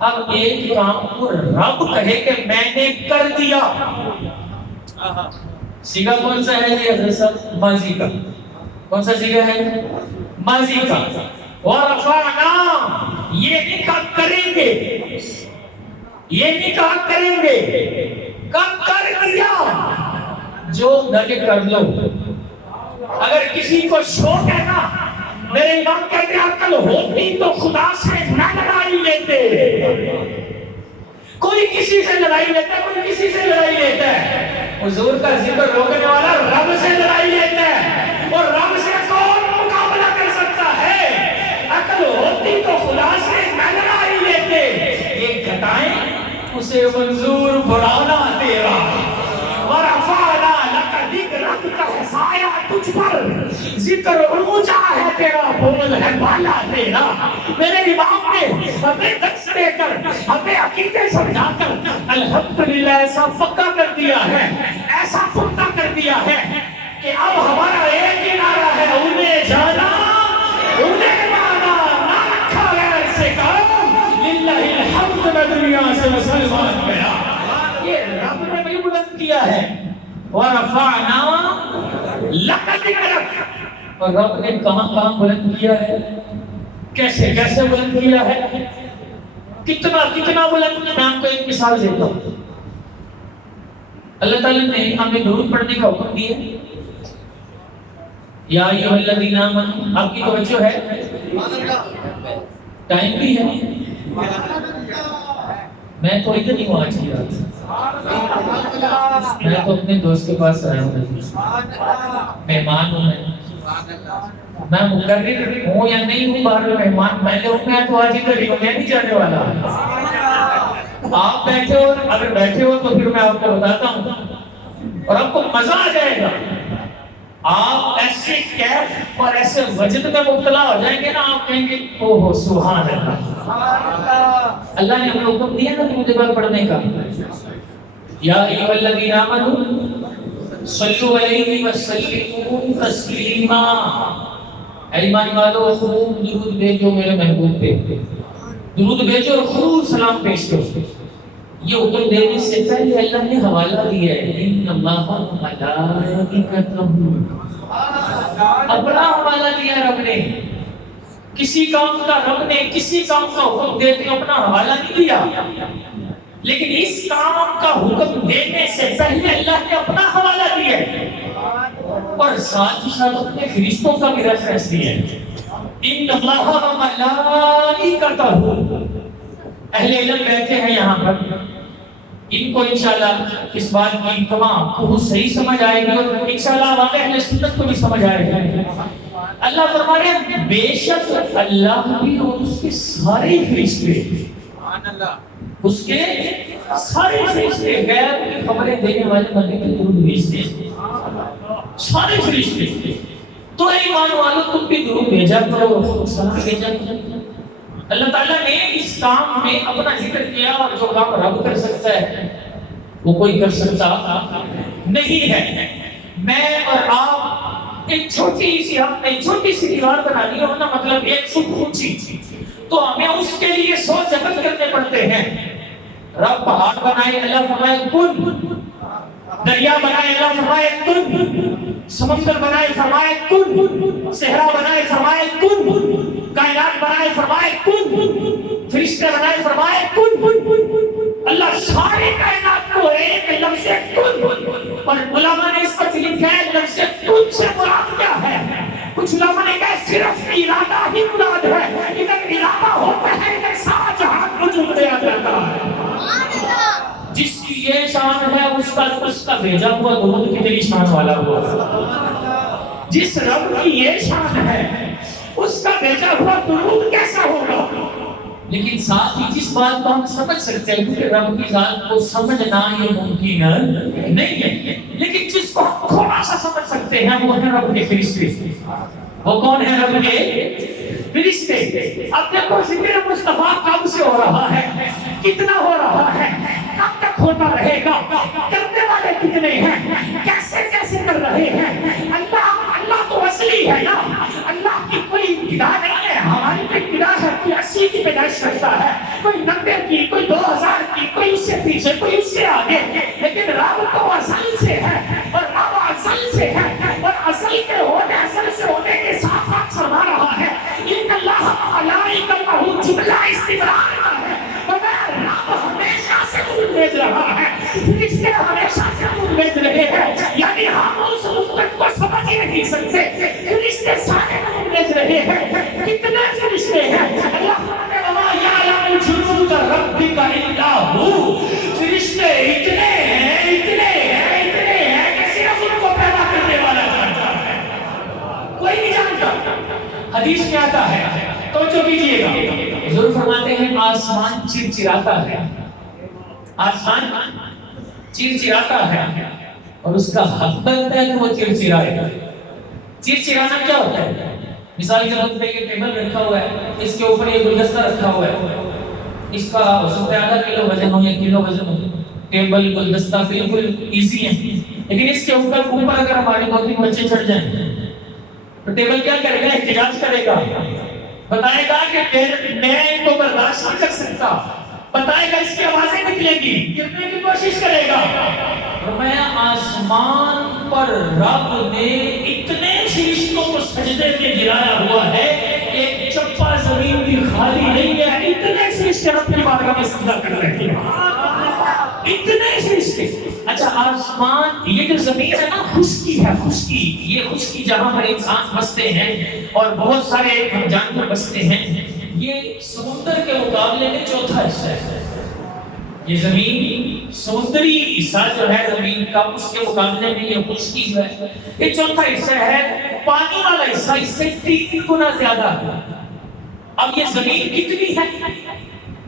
اب ایک کام کو رب کہے کہ میں نے کر دیا، سیگا کون سا ہے جی حضرت صاحب؟ ماضی کا۔ کون سا سیگا ہے؟ ماضی کا۔ وَرَفَعْنَا یہ نکاح کریں گے، یہ نکاح کریں گے، کب کر دیا؟ جو نہ کر لو۔ اگر کسی کو شوق ہے نا، میرے امام کہتے ہیں عقل ہوتی تو خدا سے نہ لڑائی لیتے۔ کوئی کسی سے لڑائی لیتا ہے، کوئی کسی سے لڑائی لیتا ہے، حضور کا ذکر روکنے والا رب سے لڑائی لیتا ہے، اور رب سے کون مقابلہ کر سکتا ہے؟ عقل ہوتی تو خدا سے نہ لڑائی لیتے۔ یہ گھٹائیں اسے منظور بڑھانا تیرا، ورفعنا لک ذکرک کا سایہ تجھ پر، ذکر اونچا ہے تیرا، بول ہے بالا تیرا۔ میرے امام نے ہمیں درس دے کر، ہمیں عقیدے سمجھا کر الحمدللہ ایسا پکا کر دیا ہے، ایسا پختہ کر دیا ہے کہ اب ہمارا ایک ہی نعرہ ہے، انہیں جانا انہیں مانا، نہ رکھا غیر سے کام، للہ الحمد میں دنیا سے مسلمان گیا۔ یہ رب نے بھی بلند کیا ہے، وَرَفَعْنَا لَكَ ذِكْرَكَ۔ اور رب نے کہاں کہاں بلند کیا ہے، کیسے کیسے بلند کیا ہے، کتنا کتنا بلند۔ میں آپ کو ایک مثال دیتا ہوں۔ اللہ تعالیٰ نے ہمیں درود پڑھنے کا حکم دیا، یا ایھا الذین آمنوا۔ آپ کی توجہ ہے؟ ٹائم بھی ہے، میں تو ادھر ہی وہاں چل رہا تھا، میں تو اپنے دوست کے پاس آیا ہوں، مہمان ہوں میں مقرر ہوں یا نہیں ہوں، باہر مہمان میں ہوں، میں تو آج ادھر ہی ہوں، میں نہیں جانے والا۔ آپ بیٹھے ہو، اگر بیٹھے ہو تو پھر میں آپ کو بتاتا ہوں اور آپ کو مزہ آ جائے گا۔ آپ ایسے کیف اور ایسے وجد میں مبتلا ہو جائیں گے نا، آپ کہیں گے اوہ سبحان اللہ۔ اللہ نے ہمیں حکم دیا نا درود پاک پڑھنے کا، یا ایھا الذین آمنوا صلوا علیہ وسلموا تسلیما۔ اے ایمان والو خوب درود بھیجو میرے محبوب پہ، درود بھیجو اور خوب سلام پیش کرو۔ یہ حکم دینے سے پہلے اللہ نے حوالہ دیا ہے، ان اللہ ملائکتہ، اپنا حوالہ دیا رب نے۔ کسی کام کا رب نے کسی کام کا حکم دیتے اپنا حوالہ نہیں دیا، لیکن اس کام کا حکم دینے سے پہلے اللہ نے اپنا حوالہ دیا اور ساتھ ہی ساتھ اپنے فرشتوں کا بھی ریفرنس دیا ہے. ان اللہ و ملائکتہ، اہل علم بیٹھے ہیں یہاں پر، ان کو انشاءاللہ اس بات کی تمام کو صحیح سمجھ آئے گی اور انشاءاللہ واقع اہل سنت کو بھی سمجھ آئے گا. اللہ فرما رہے ہیں بے شک اللہ بھی اور اس کے سارے فرشتے، اس کے سارے فرشتے، غیر کی خبریں دینے والے بندے کے درود بھیجتے ہیں، سارے فرشتے. تو ایمان والو تم بھی درود بھیجا کرو، سلام بھیجا کرو. اللہ تعالیٰ نے اس کام میں اپنا ذکر کیا، اور جو کام رب کر سکتا ہے وہ کوئی کر سکتا نہیں ہے. میں اور آپ ایک چھوٹی سی، ہم نے چھوٹی سی دیوار بنا دی ہے نا، مطلب 1 فٹ اونچی، تو ہمیں اس کے لیے 100 جتن کرنے پڑتے ہیں. رب پہاڑ بنائے، اللہ فرمائے کن، دریا بنائے، اللہ فرمائے کن، سمندر بنائے فرمائے کن، صحرا بنائے فرمائے کن، کائنات بنائے فرمائے کن، فرشتے بنائے فرمائے کن. اللہ سارے کائنات کو ایک لفظ کن، اور علماء نے اس پر لکھا ہے لفظ کن سے مراد کیا ہے. کچھ علماء نے کہا صرف ارادہ ہی مراد ہے. ادھر ارادہ ہوتا ہے، ادھر سارا جہان وجود میں آ جاتا ہے. جس کی یہ شان ہے اس کا بھیجا ہوا درود کتنی شان والا ہوا. جس رب کی یہ شان ہے اس کا بھیجا ہوا درود کیسا ہوگا. لیکن ساتھ ہی جس بات کو ہم سمجھ سکتے ہیں، کیونکہ رب کی ذات کو سمجھنا یہ ممکن نہیں ہے، لیکن جس کو ہم تھوڑا سا سمجھ سکتے ہیں وہ ہے رب کے فرشتے. وہ کون ہے؟ رب کے فرشتے. اب دیکھو ذکر مصطفیٰ کب سے ہو رہا ہے، کتنا ہو رہا ہے، کب تک ہوتا رہے گا، کرنے والے کتنے ہیں، کیسے کیسے کر رہے ہیں. اللہ تو اصلی ہے نا، اللہ کی کوئی ابتدا نہیں ہے. ہماری کوئی ابتدا ہے، کوئی 80 کی پیدائش کرتا ہے، کوئی 90 کی، کوئی 2000 کی، کوئی اس سے پیچھے، کوئی اس سے آگے. لیکن رب تو اصل سے ہے، اور رب اصل سے ہے، اور اصل کے ہونے، اصل سے ہونے کے ساتھ ساتھ فرما رہا ہے ان اللہ ملائکتہ، جملہ استمرار کا ہے. رب ہمیشہ سے درود بھیج رہا ہے، فرشتے ہمیشہ سے درود بھیج رہے ہیں. یعنی ہم اس مطلب کو سمجھ ہی نہیں سکتے. فرشتے سارے درود بھیج رہے ہیں. کتنے فرشتے ہیں؟ اللہ فرماتے ہیں وما یعلم جنود ربک الا ہو. فرشتے اتنے ہیں، اتنے ہیں، اتنے ہیں کہ صرف ان کو پیدا کرنے والا جانتا ہے، کوئی نہیں جانتا. حدیث میں آتا ہے، توجہ کیجئے گا، حضور فرماتے ہیں آسمان چرچراتا ہے، آسمان چرچراتا ہے، اور اس کا حق بنتا ہے کہ وہ چرچرائے. چرچرانا کیا ہوتا ہے؟ مثال کے طور پہ یہ ٹیبل رکھا ہوا ہے، اس کے اوپر یہ گلدستہ رکھا ہوا ہے، اس کا وزن آدھا کلو وزن ہو یا کلو وزن ہو، ٹیبل گلدستہ بالکل ایزی ہے. لیکن اس کے اوپر اگر ہمارے 2-3 بچے چڑھ جائیں تو ٹیبل کیا کرے گا؟ احتجاج کرے گا، بتائے گا کہ میں ان کو برداشت نہیں کر سکتا، بتائے گا اس کی آوازیں نکلیں گی، گرنے کی کوشش کرے گا. فرمایا آسمان پر رب نے اتنے فرشتوں کو سجدے میں گرایا ہوا ہے، ایک چپا زمین بھی خالی نہیں ہے. اتنے فرشتے رب کی بارگاہ میں سجدہ کر رہے ہیں، اتنے فرشتے. اچھا آسمان، یہ جو زمین ہے نا، خشکی ہے، خشکی. یہ خشکی جہاں پر انسان بستے ہیں اور بہت سارے جانور بستے ہیں، یہ سمندر کے مقابلے میں چوتھا حصہ ہے. یہ زمین سمندری حصہ جو ہے زمین کا، اس کے مقابلے میں یہ خشکی جو ہے یہ چوتھا حصہ ہے. پانی والا حصہ اس سے 3 گنا زیادہ ہے. اب یہ زمین کتنی ہے؟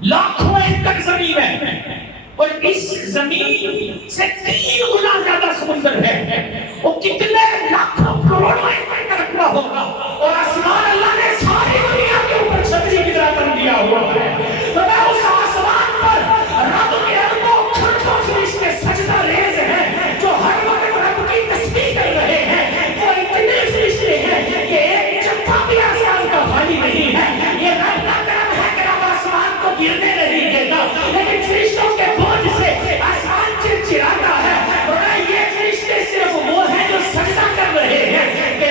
لاکھوں ایکڑ زمین ہے، اور اس زمین سے 3 گنا زیادہ سمندر ہے. وہ کتنے لاکھوں کروڑوں ایکڑ کا رقبہ ہوگا، اور آسمان اللہ نے ساری دنیا کے اوپر چھتری کی طرح بن دیا ہوا ہے. تو میں اس آسمان پر رب کے اربوں کھربوں فرشتے سجدہ ریز ہیں جو ہر وقت رب کی تسبیح کر رہے ہیں. وہ اتنے فرشتے ہیں کہ ایک چپا بھی آسمان کا خالی نہیں ہے. یہ رب کا کرم ہے کہ رب آسمان کو گرنے نہیں دیتا، لیکن فرشتوں کے بوجھ سے آسمان چرچراتا ہے. اور یہ فرشتے صرف وہ ہیں جو سجدہ کر رہے ہیں کہ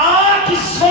800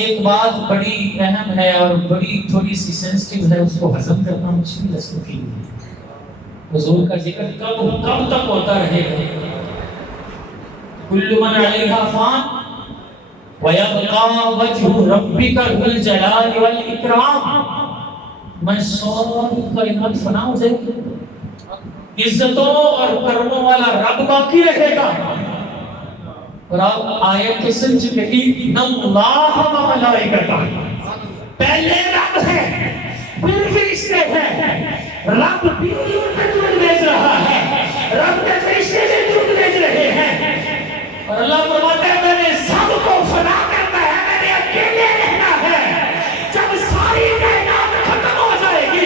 ایک بات بڑی اہم ہے اور بڑی تھوڑی سی سینسٹیو ہے، اس کو ہضم کرنا مشکل ہے سب کے لیے۔ حضور کا ذکر کب تک ہوتا رہے گا؟ کل من علیہا فان وَيَبْقَى وَجْهُ رَبِّكَ ذُو الْجَلَالِ وَالْإِكْرَامِ۔ میں ساری کائنات فنا ہو جائے گی، عزتوں اور کرموں والا رب باقی رہے گا۔ اور آپ آیت کے سمجھ کہی اللہ و ملائکتہ، پہلے رب ہے پھر فرشتے ہیں، رب بھی درود بھیج رہا ہے، رب کے فرشتے بھی درود بھیج رہے ہیں، اور اللہ فرماتا ہے میں نے سب کو فنا کرنا ہے، میں نے اکیلے رہنا ہے۔ جب ساری کائنات ختم ہو جائے گی،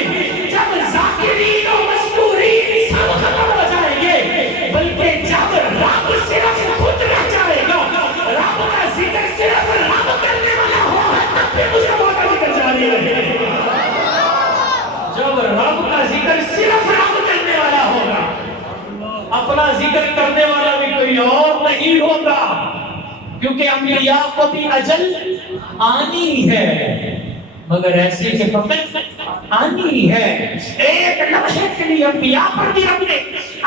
جب ذاکرین و مذکورین سب ختم ہو جائیں گے، بلکہ جب رب صرف خود رہ جائے گا، رب کا ذکر صرف رب کرنے والا ہوگا، تب بھی مجھے وہ کا ذکر جاری رہے گا۔ جب رب کا ذکر صرف رب کرنے والا ہوگا، اپنا ذکر کرنے والا بھی کوئی اور نہیں ہوگا، کیونکہ انبیاء کو بھی اجل آنی ہے، مگر ایسے کہ فقط آنی ہے۔ ایک لمحے کے لیے انبیاء پر بھی رب نے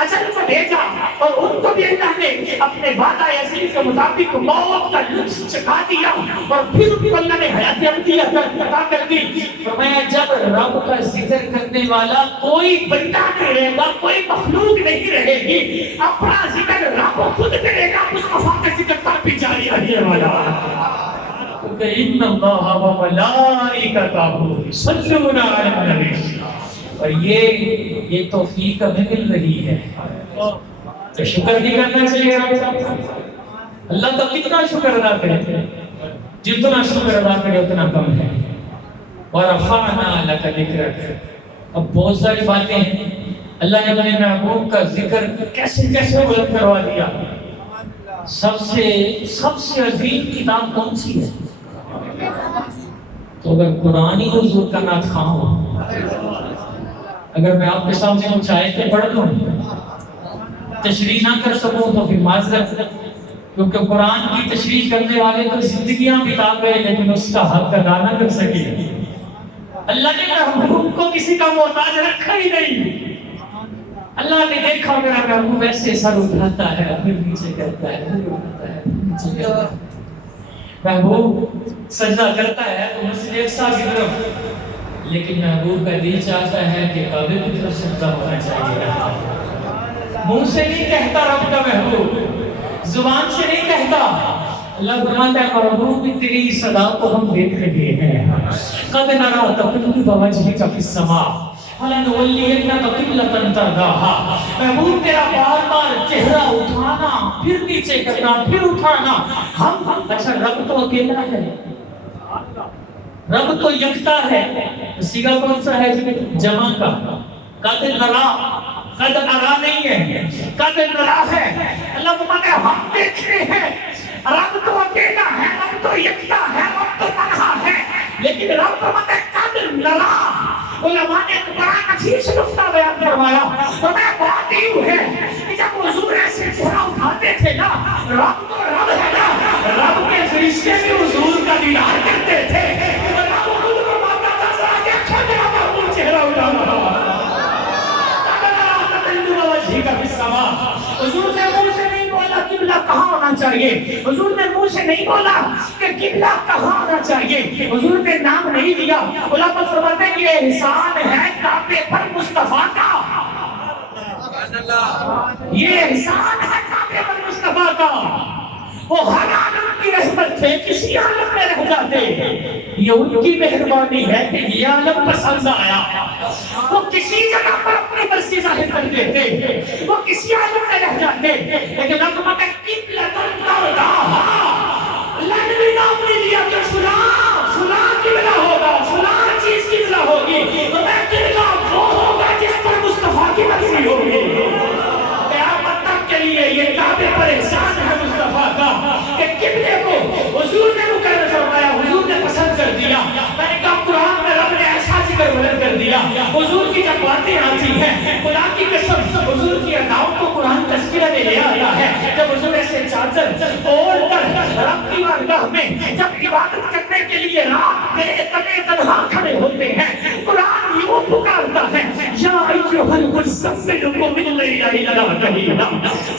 اجل کو بھیجا، اور ان کو بھی اللہ نے اپنے وعدہ ازلی کے مطابق موت کا لطف چکھا دیا، اور پھر بھی اللہ نے حیات ابدی عطا کر دی۔ فرمایا جب رب کا ذکر کرنے والا کوئی بندہ نہیں رہے گا، کوئی مخلوق نہیں رہے گی، اپنا ذکر رب خود کرے گا، مصطفیٰ کا ذکر تب بھی جاری رہنے والا۔ ان اللہ و ملائکتہ یصلون علی النبی، اور یہ توفیق ہمیں مل رہی ہے تو شکر بھی کرنا چاہیے۔ اللہ کا کتنا شکر ادا کرے، جتنا شکر ادا کرے اتنا کم ہے۔ ورفعنا لک ذکرک، اب بہت ساری باتیں ہیں، اللہ نے اپنے محبوب کا ذکر کیسے کیسے بلند کروا دیا۔ سب سے عظیم کتاب کون سی ہے؟ تو اگر قرآن ہی حضور کا نعت خواہ ہو، اگر میں آپ کے سامنے کچھ آیتیں پڑھ دوں تشریح نہ کر سکوں تو پھر معذرت، کیونکہ قرآن کی تشریح کرنے والے تو زندگیاں بتا گئے لیکن اس کا حق ادا نہ کر سکے۔ اللہ نے محبوب کو کسی کا محتاج رکھا ہی نہیں۔ اللہ نے دیکھا میرا محبوب ایسے سر اٹھاتا ہے پھر نیچے کرتا ہے، پھر اٹھاتا ہے پھر نیچے کرتا ہے، محبوب سجدہ کرتا ہے تو مسجد اقصیٰ کی طرف، لیکن محبوب کا دل چاہتا ہے کہ کعبے کی طرف سجدہ ہونا چاہیے۔ منہ سے نہیں کہتا رب کا محبوب، زبان سے نہیں کہتا۔ اللہ فرماتا ہے محبوب تیری صدا کو ہم دیکھ رہے ہیں، قد نرى تقلب وجهك في السماء فلنولینک قبلۃ ترضاها۔ محبوب تیرا بار بار چہرہ اٹھانا پھر نیچے کرنا پھر اٹھانا، ہم اچھا رب تو اکیلا ہے، رب تو یکتا ہے، سیگا کون سا ہے جمع کا؟ قد نرى، قد ارا نہیں ہے، قد نرى ہے۔ اللہ فرماتا ہے ہم دیکھ رہے ہیں، رب تو اکیلا ہے، رب تو یکتا ہے، رب تو تنہا ہے، لیکن رب فرماتا ہے قد نرى۔ علماء نے قرآن عزیز نقطہ بیان فرمایا، فرمایا بات یوں ہے کہ جب حضور ایسے چہرہ اٹھاتے تھے نا، رب تو رب ہے نا، رب کے فرشتے بھی حضور کا دیدار کرتے تھے، رب خود فرماتا تھا ذرا دیکھو میرا محبوب چہرہ اٹھا رہا۔ حضور نے منہ سے نہیں بولا قبلہ کہاں ہونا چاہیے، حضور نے منہ سے نہیں بولا کہ قبلہ کہاں ہونا چاہیے، حضور نے نام نہیں دیا۔ علماء فرماتے ہیں یہ احسان ہے کعبے پر مصطفیٰ کا، یہ احسان ہے کعبے پر مصطفیٰ کا۔ وہ ہر عالم کی رحمت تھے، کسی عالم میں رہ جاتے، یہ ان کی مہربانی ہے کہ یہ عالم پسند آیا۔ وہ کسی جگہ پر اپنی مرضی ظاہر کر دیتے، وہ کسی عالم میں رہ جاتے، لیکن اللہ فرماتا ہے قبلۃ ترضاها۔ اللہ نے بھی نام نہیں دیا کہ فلاں قبلہ ہوگا، فلاں چیز قبلہ ہوگی، تو میں قبلہ وہ ہوگا جس پر مصطفیٰ کی مرضی ہوگی۔ قیامت تک کے لیے یہ کعبے پر احسان ہے مصطفیٰ کا کہ قبلے کو حضور نے مقرر فرمایا، حضور نے پسند کر دیا۔ میں نے کہا قرآن میں رب نے ایسا ذکر بلند کر دیا، حضور کی جب باتیں آتی ہیں، خدا کی قسم حضور کی اداؤں کو قرآن تذکرہ میں لے آتا ہے۔ جب حضور ایسے چادر اوڑھ کر رب کی بارگاہ میں جب عبادت کرنے کے نستغفرکم من اللیل الا قلیلا.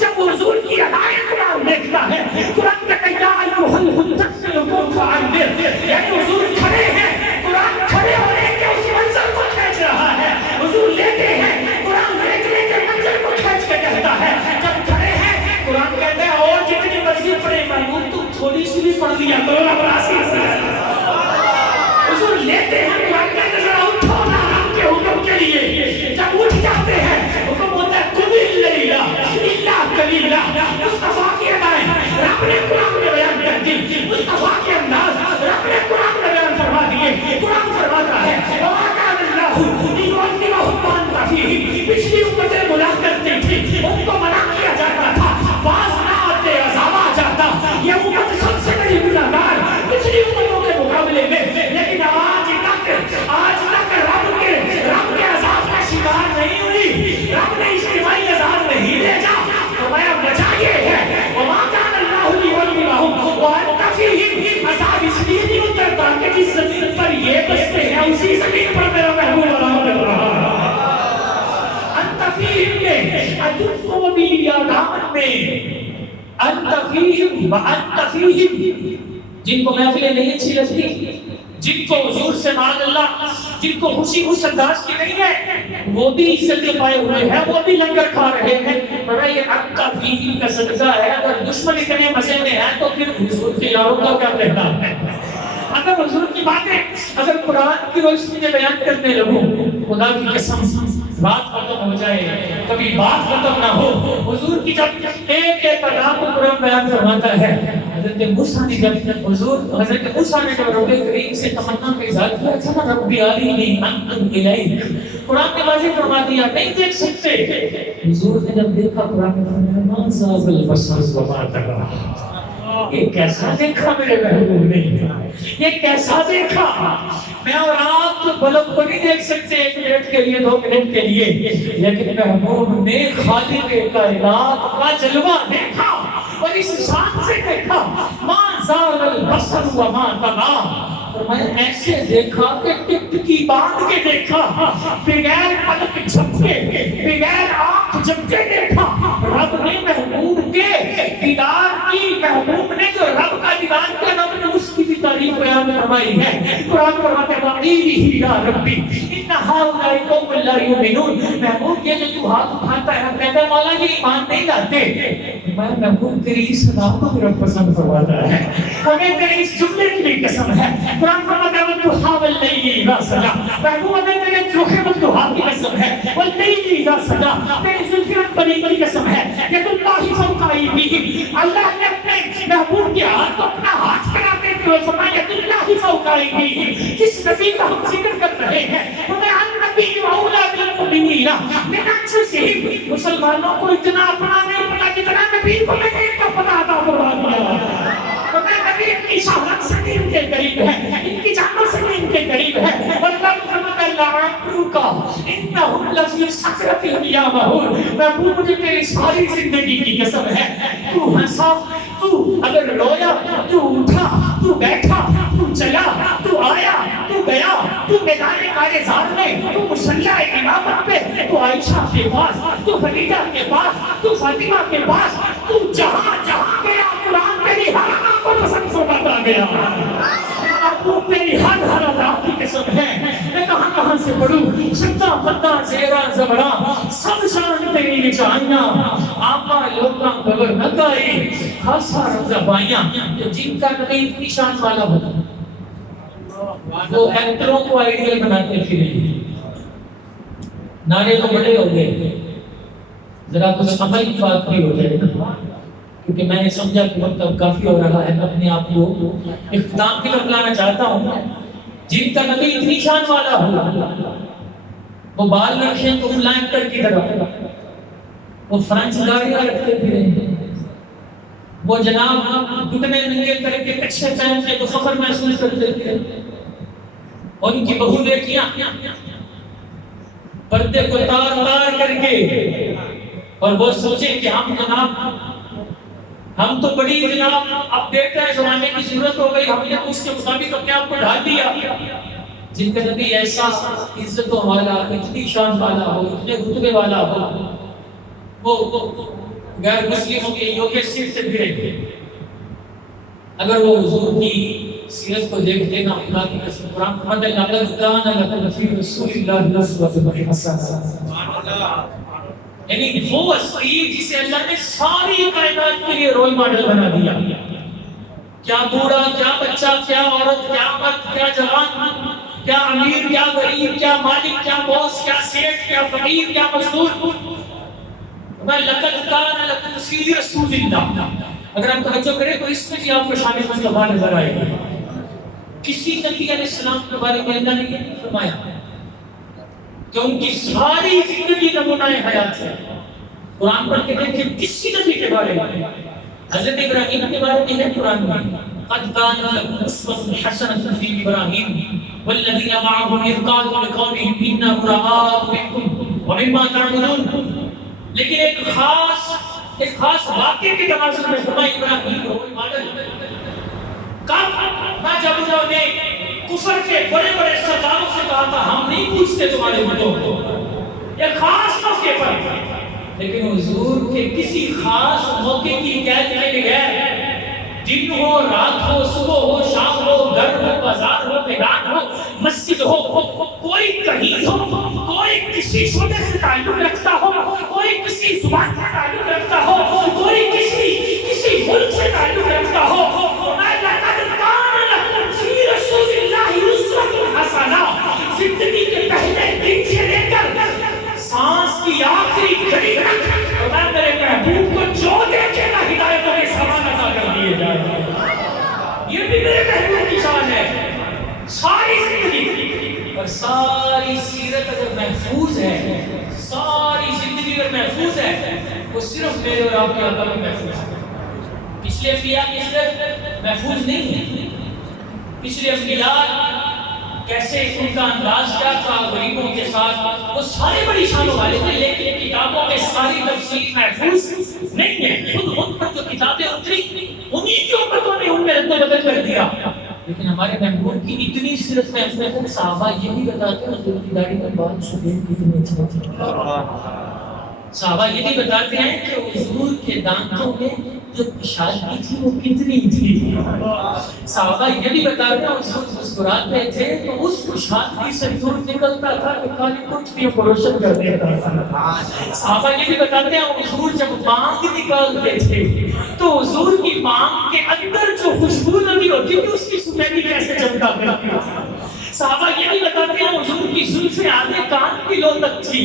جب حضور کی ادائیں قرآن دیکھتا ہے، قرآن کہتا ہے یا ایھا المدثر قم فانذر. یعنی حضور کھڑے ہیں، قرآن کھڑے ہونے کے اس منظر کو کھینچ رہا ہے. حضور لیتے ہیں، قرآن لیٹنے کے منظر کو کھینچ کے کہتا ہے. جب کھڑے ہیں، قرآن کہتا ہے اور جتنی مرضی پڑھے محمود تم تھوڑی سی بھی پڑھ لیا کرو نا براسی سے. حضور لیتے ہیں، قرآن کہتا ہے ذرا اٹھو نا رب کے حکم کے لیے. جب اٹھ جاتے ہیں، حکم ہوتا ہے قم اللیل الا قلیلا. مصطفیٰ کی ادائیں رب نے قرآن میں بیان کر دی، مصطفیٰ کے انداز رب نے قرآن میں بیان فرما دیے. قرآن فرماتا ہے وما کان اللہ لیعذبہم وانت فیہم. پچھلی امتیں گناہ کرتی تھی، ان کو منع کیا جاتا تھا، باز نہ آتے، عذاب آ جاتا. یہ امت سب سے بڑی گناہگار پچھلی امتوں کے مقابلے میں، لیکن آج تک رب کے عذاب کا شکار نہیں ہوئی. رب نے اجتماعی عذاب نہیں بھیجا. فرمایا وجہ یہ ہے وما کان اللہ لیعذبہم وانت فیہم. عذاب اس لیے نہیں اترتا کہ جس زمین پر یہ بستے ہیں اسی زمین پر میرا محبوب آرام کر رہا ہے. انت فیہم میں ادف و بیادان میں انت فیہم وانت فیہم. جن کو محفلیں نہیں اچھی لگتی، جن کو حضور سے معاذ اللہ، جن کو خوشی اس انداز کی نہیں ہے، وہ بھی عزت پائے ہوئے ہیں، وہ بھی لنگر کھا رہے ہیں. پر یہ انت فیہم کا صدقہ ہے. اگر دشمن اتنے مزے میں ہیں تو پھر حضور کے یاروں کا کیا کہنا ہے. اگر حضور کی باتیں اگر قرآن کی روشنی میں بیان کرنے لگوں، خدا کی قسم بات ختم ہو جائے، کبھی بات ختم نہ ہو. حضور کی جب ایک ایک کلام کو قرآن بیان فرماتا ہے. حضرت موسیٰ نے جب رب کریم سے تمنا کا اظہار کیا تھا نا، ربی ارینی انظر الیک، قرآن نے واضح فرما دیا نہیں دیکھ سکتے. حضور نے جب دیکھا، قرآن نے فرمایا ما زاغ البصر وما طغى. یہ کیسا دیکھا میرے محبوب نے، یہ کیسا دیکھا. میں اور آپ تو بلب کو نہیں دیکھ سکتے 1 منٹ کے لیے 2 منٹ کے لیے، لیکن محبوب نے خالق کائنات کا جلوہ دیکھا اور اس شان سے دیکھا. ما زاغ البصر وما طغى. میں ایسے دیکھا کہ ٹکٹکی باندھ کے دیکھا، بغیر پلک جھپکے، بغیر آنکھ جھپکے دیکھا. رب نے محبوب کے دیدار کی، محبوب نے جو رب کا دیدار کیا، رب نے اس کی بھی تعریف بیان فرمائی ہے. قرآن فرماتا ہے وَعِيدِهِ يَا رَبِّ إِنَّ هَؤُلَاءِ قَوْمٌ لَا يُؤْمِنُونَ. محبوب یہ جو تو ہاتھ اٹھاتا ہے، کہتا ہے مولا یہ ایمان نہیں لاتے. میں محبوب تیری اس صدا کو میرا پسند فرماتا ہے، ہمیں تیری اس جملے کی بھی قسم ہے. قرآن فرماتا ہے وَالضُّحَىٰ وَاللَّيْلِ إِذَا سَجَىٰ. محبوب ہمیں تیرے جوخے والضحیٰ کی قسم ہے، وَاللَّيْلِ إِذَا سَجَىٰ. تیری زلفیں بڑی بڑی قسم ہے. یہ اللہ فوق أَيْدِيهِمْ. اللہ نے اپنے محبوب کے ہاتھ کو اپنا ہاتھ کراتے ہوئے فرمایا اللہ فوق أَيْدِيهِمْ. جس نبی کا ہم ذکر کر رہے ہیں، ہمیں النبی أَوْلَىٰ بِالْمُؤْمِنِينَ مِنْ أَنفُسِهِمْ. مسلمانوں کو اتنا اپنا نہیں پتا جتنا نبی کو میں نے ان کا پتہ عطا فرما دیا. نبی ان کی شہرت سے بھی ان کے قریب ہے، ان کی جانوں سے بھی ان کے قریب ہے. اللہ فرماتا ہے لَعَمْرُكَ إِنَّهُمْ لَفِي سَكْرَتِهِمْ يَعْمَهُونَ. محبوب مجھے تیری ساری زندگی کی قسم ہے، تو ہنسا، تو اگر رویا، تو اٹھا، تو بیٹھا، تو چلا، تو آیا، تو گیا، تو میدان کارزار میں، تو مصلیٰ امامت پہ، تو عائشہ کے پاس، تو خدیجہ کے پاس، تو فاطمہ کے پاس، تو جہاں جہاں گیا قرآن تیری ہر آنکھ کو پسند فرماتا گیا. محبوب تیری ہر ادا کی قسم ہے. میں کہاں کہاں سے پڑھوں، شدہ بدہ زیرہ زبرہ سب شان تیری وچائیاں. آپا لوکاں قبر نہ گائی خاصا رضا بائیاں. جن کا نبی اتنی شان والا ہوتا وہ ایکٹروں کو آئیڈیل بناتے پھریں. نعرے تو بڑے ہو گئے، ذرا کچھ عمل کی بات بھی ہو جائے، کیونکہ میں نے سمجھا کہ وقت اب کافی ہو رہا ہے. اپنے آپ کو اختتام کی طرف لانا چاہتا ہوں. جن کا نبی اتنی شان والا ہو، وہ بال رکھیں تو فلاں ایکٹر کی طرح، وہ فرانچ گاڑیاں رکھتے پھریں، وہ جناب گھٹنے ننگے کر کے کچھے پہن کے تو فخر محسوس کرتے تھے. ان کی بہو بیٹیاں پردے کو تار تار کر کے، اور وہ سوچیں کہ ہم جناب ہم تو بڑی جناب اب ڈیٹ ہے، زمانے کی ضرورت ہو گئی، ہم نے اس کے مطابق اپنے آپ کو ڈھال دیا. جن کا نبی ایسا عزتوں والا، اتنی شان والا ہو، اتنے رتبے والا ہو، وہ غیر مسلموں کے یوگے سیر سے گرے. اگر وہ حضور کی سیرت کو دیکھتے نا، اللہ کی قسم، قرآن فرماتا ہے لقد کان لکم فی رسول اللہ اسوۃ حسنہ. یعنی وہ اسیر جسے اللہ نے ساری کائنات کے لیے رول ماڈل بنا دیا. کیا بوڑھا، کیا بچہ، کیا عورت، کیا مرد، کیا جوان، کیا امیر، کیا غریب، کیا مالک، کیا باس، کیا سیٹ، کیا فقیر، کیا مزدور. میں لقد کان لکم فی رسول اللہ. اگر آپ توجہ کریں تو اس میں بھی آپ کو شان مصطفیٰ نظر آئے گا. کسی نبی علیہ السلام کے بارے میں اللہ نے یہ نہیں فرمایا کہ ان کی ساری زندگی نمونہ حیات ہے. قرآن پڑھ کے دیکھیں کسی نبی کے بارے میں. حضرت ابراہیم کے بارے میں ہے قرآن میں قد کان لکم اسوۃ حسنۃ فی ابراہیم والذین معه اذ قالوا لقومهم انا براء منکم ومما تعبدون. لیکن ایک خاص واقعے کے تناظر میں فرمایا ابراہیم رول ماڈل کب جب انہوں نے کفر کے بڑے بڑے سرداروں سے کہا تھا ہم نہیں پوچھتے تمہارے بتوں کو، ایک خاص موقع پر. لیکن حضور کے کسی خاص موقع کی قید کے بغیر دن ہو، رات ہو، صبح ہو، شام ہو، گھر ہو، بازار ہو، میدان ہو، مسجد ہو، کوئی کہیں ہو، کوئی کسی شعبے سے تعلق رکھتا ہو، کوئی کسی زبان سے تعلق رکھتا ہو، کوئی کسی ملک سے تعلق رکھتا ہو. زندگی کے پہلے دن سے لے کر سانس کی آخری گھڑی تک خدا میرے محبوب کو جو دیکھے گا ہدایتوں کے سامان عطا کر دیے جائے. یہ بھی میرے محبوب کی شان ہے. ساری زندگی اور ساری سیرت اگر محفوظ ہے، ساری زندگی اگر محفوظ ہے، وہ صرف میرے اور آپ کے آقا میں محفوظ ہے. پچھلے انبیاء کی صرف محفوظ نہیں ہے. پچھلے انبیاء کیسے ان کا انداز کیا تھا غریبوں کے ساتھ، وہ سارے بڑی شانوں والے تھے، لیکن کتابوں میں ساری تفصیل محفوظ نہیں ہے. خود ان پر جو کتابیں اتری انہی کی امتوں نے ان میں رد و بدل کر دیا. لیکن ہمارے محبوب کی اتنی سیرت محفوظ ہے. صحابہ یہ بھی بتاتے ہیں حضور کی داڑھی میں بال سفید کتنے اچھے تھے. صحابہ یہ بھی بتاتے ہیں کہ حضور کے دانتوں میں جو پیشابی تھی وہ کتنی تھی. صحابہ یہ بھی بتاتے ہیں حضور مسکراتے تھے تو اس پیشابی سے دودھ نکلتا تھا کہ کالی کٹھیوں کو روشن کر دیتا تھا. صحابہ یہ بھی بتاتے ہیں حضور جب مانگ نکالتے تھے تو حضور کی مانگ کے اندر جو خوشبو لگی ہوتی تھی اس کی سفیدی کیسے چمکا کرتی تھی. صحابہ یہ بھی بتاتے ہیں حضور کی زلفیں آدھے کان کلو تک تھی.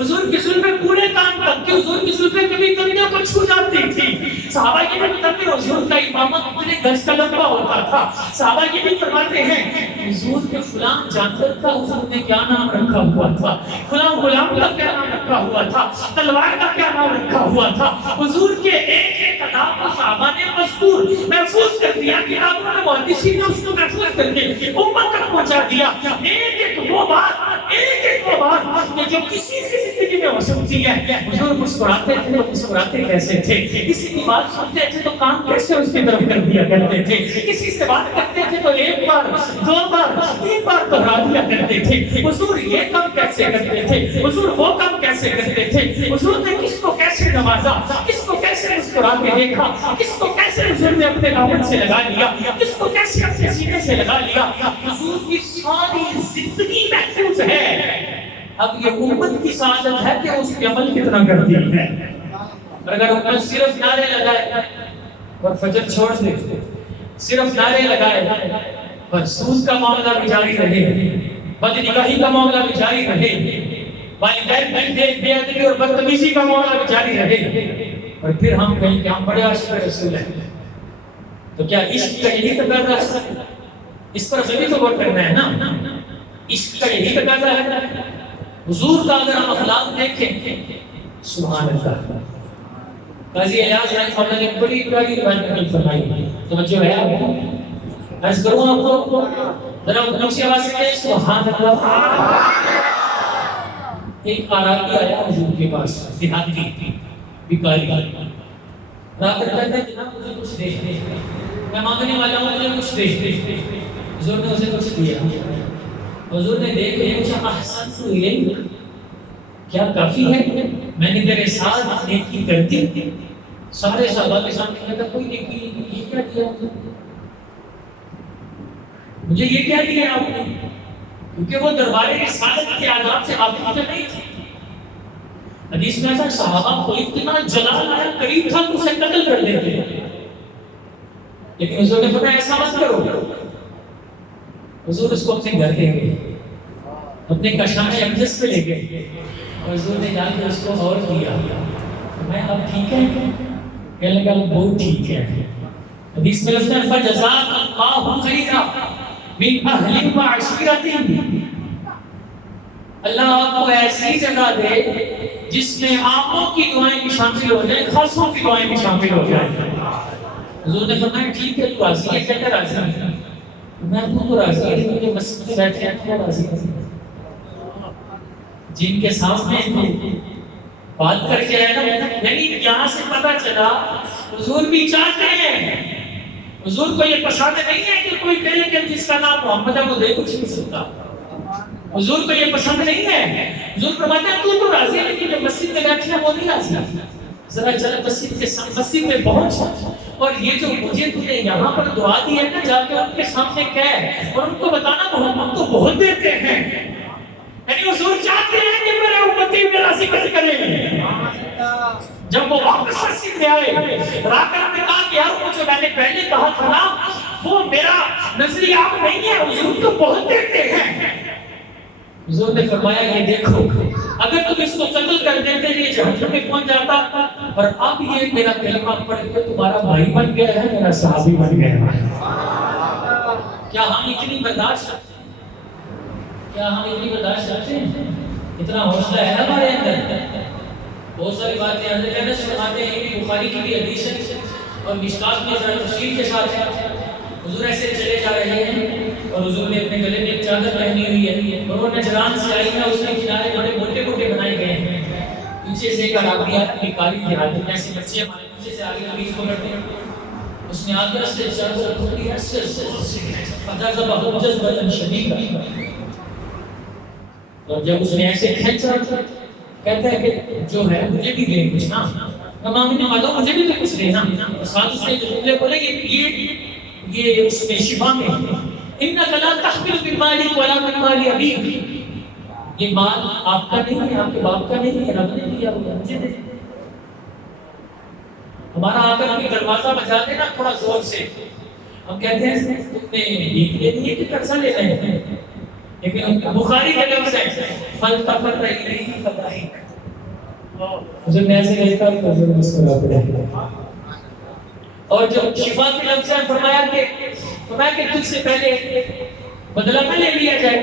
حضور کی زلفیں پورے کان تک تھی. حضور کی زلفیں کبھی کندھوں کو چھو جاتی تھی. صحابہ یہ بھی بتاتے ہیں حضور کا امامت اتنے گز کا لمبا ہوتا تھا. صحابہ یہ بھی فرماتے ہیں حضور کے فلان جانور کا حضور نے کیا نام رکھا ہوا تھا، فلان غلام کا کیا نام رکھا ہوا تھا، تلوار کا کیا نام رکھا ہوا تھا. حضور کے ایک ایک ادا کو صحابہ نے مذکور محفوظ کر دیا. کتابوں میں محدثین نے اس کو محفوظ کر کے امت تک پہنچا دیا. ایک ایک وہ بات کہ جو کسی کی زندگی میں ہو سکتی ہے. حضور مسکراتے تھے تو مسکراتے کیسے تھے، کسی کی بات سنتے تھے تو کام کیسے اس کی طرف کر دیا کرتے تھے، کسی سے بات کرتے تھے تو ایک بار، دو بار، تین بار دہرا دیا کرتے تھے. حضور یہ کام کیسے کرتے تھے، حضور وہ کام کیسے کرتے تھے. حضور نے کس کو کیسے نوازا، کس کو کیسے مسکرا کے دیکھا، کس کو کیسے حضور نے اپنے دامن سے لگا لیا، کس کو کیسے اپنے سینے سے لگا لیا. حضور کی ساری زندگی محفوظ ہے. اب یہ امت کی سعادت ہے کہ اس کے عمل کتنا کرتی ہے. اگر امت صرف نعرے لگائے اور فجر چھوڑ دے، صرف نعرے لگائے اور سود کا معاملہ بھی جاری رہے، بدنگاہی کا معاملہ بھی جاری رہے، والدین بے ادبی اور بدتمیزی کا معاملہ بھی جاری رہے، اور پھر ہم کہیں کہ ہم بڑے عاشق رسول ہیں، تو کیا عشق کا یہی تقاضا ہے؟ اس پر ضروری تو غور کرنا ہے نا. عشق کا یہی تقاضا ہے. حضور کا اگر ہم اخلاق دیکھیں، سبحان اللہ. قاضی ایاز رحمہ اللہ نے بڑی پیاری روایت نقل فرمائی، توجہ ہے آپ کو؟ عرض کروں آپ کو، ذرا اونچی آواز سے کہیں سبحان اللہ. ایک آرائی آیا حضور کے پاس، دیہاتی بیکاری، را کر کہتا ہے جناب مجھے کچھ دے، میں مانگنے والا ہوں، مجھے کچھ دے. حضور نے اسے کچھ دیا. حضور نے دیکھ کے پوچھا احسنت الیک، کیا کافی ہے میں نے تیرے ساتھ نیکی کر دی؟ سارے صحابہ کے سامنے کہتا کوئی نیکی نہیں، یہ کیا دیا مجھے، یہ کیا دیا آپ نے؟ کیونکہ وہ دربار رسالت کے آداب سے واقف نہیں تھے۔ حدیث میں ایسا صحابہ کو اتنا جلال آیا قریب تھا کہ اسے قتل کر دیتے، لیکن حضور نے فرمایا ایسا مت کرو۔ حضور اس کو اپنے گھر لے گئے، اپنے کشان اقدس پہ لے گئے، اور حضور نے جا کے اس کو اور دیا۔ میں اب ٹھیک ہے؟ کہنے لگا بہت ٹھیک ہے۔ حدیث میں لفظ ہے فجزاک اللہ خیرا من اہل و عشیرت، اللہ آپ کو ایسی جگہ دے جس میں عاموں کی دعائیں بھی شامل ہو جائیں، خاصوں کی دعائیں بھی شامل ہو جائیں۔ حضور نے فرمایا ٹھیک ہے تو راضی ہے؟ کہتا راضی ہے۔ میں تو راضی ہے، لیکن یہ مسجد میں بیٹھے ہیں کیا راضی ہے؟ جن کے سامنے بات کر کے آئے نا، یعنی یہاں سے پتہ چلا حضور بھی چاہتے ہیں، حضور کو یہ پسند نہیں ہے کہ کوئی کہے کہ جس کا نام محمد ہے وہ دے کچھ نہیں سکتا۔ حضور کو یہ پسند نہیں ہے۔ حضور فرماتے ہیں تو راضی ہے، لیکن جو مسجد میں بیٹھے ہیں وہ نہیں راضی۔ ذرا چل مسجد میں پہنچ، اور یہ جو مجھے تم نے یہاں پر دعا دی ہے نا، جا کے ان کے سامنے کہہ اور ان کو بتانا محمد تو بہت دیتے ہیں۔ یعنی حضور چاہتے ہیں کہ میرے امتی میں راضی کریں۔ جب وہ واپس مسجد میں آئے، راکر نے کہا کہ یار وہ جو میں نے پہلے کہا تھا نا وہ میرا نظریہ نہیں ہے، حضور تو بہت دیتے ہیں۔ حضور نے فرمایا یہ دیکھو اگر تم اس کو قتل کر دیتے یہ جہنم میں پہنچ جاتا، اور اب یہ میرا کلمہ پڑھ کے تمہارا بھائی بن گیا ہے، میرا صحابی بن گیا ہے۔ کیا ہم اتنی برداشت کرتے ہیں؟ اتنا حوصلہ ہے ہمارے اندر؟ بہت ساری باتیں حضرت انس فرماتے ہیں، یہ بخاری کی بھی حدیث ہے اور مشکات میں ذرا تفصیل کے ساتھ ہے۔ حضور ایسے چلے جا رہے ہیں اور حضور نے اپنے گلے میں ایک چادر پہنی ہوئی ہے، اور وہ نجران سے آئی ہے، اس کے کنارے بڑے موٹے موٹے بنائے گئے ہیں، پیچھے سے ایک عربی آدمی کاری دہاتی جیسے بچے ہمارے پیچھے سے آگے قمیض پکڑتے ہیں، اس نے آگے سے چادر پکڑی ایسے فجذبہ جذبۃ شدیدہ، اور جب اس نے ایسے کھینچا کہتا ہے کہ جو ہے مجھے بھی دے کچھ نا، تمام نے معلوم مجھے بھی تو کچھ دینا۔ ساتھ اس نے جو جملے بولے یہ اس میں شفا میں انک لا تحمل من مالک ولا من مال ابیک، یہ مال آپ کا نہیں ہے، آپ کے باپ کا نہیں ہے، رب نے دیا ہوا مجھے دے۔ ہمارا آ کر ہمیں دروازہ بجا دینا تھوڑا زور سے، ہم کہتے ہیں تم نے بھیک لینی ہے کہ قرضہ لے رہے ہیں، لیکن بخاری کے لفظ ہے فلتفت الیہ فضحک، حضور نے ایسے کہا کہ حضور مسکرا پڑے۔ اور جو شفا کے لفظ ہے فرمایا کہ تجھ سے پہلے بدلہ میں لے لیا جائے،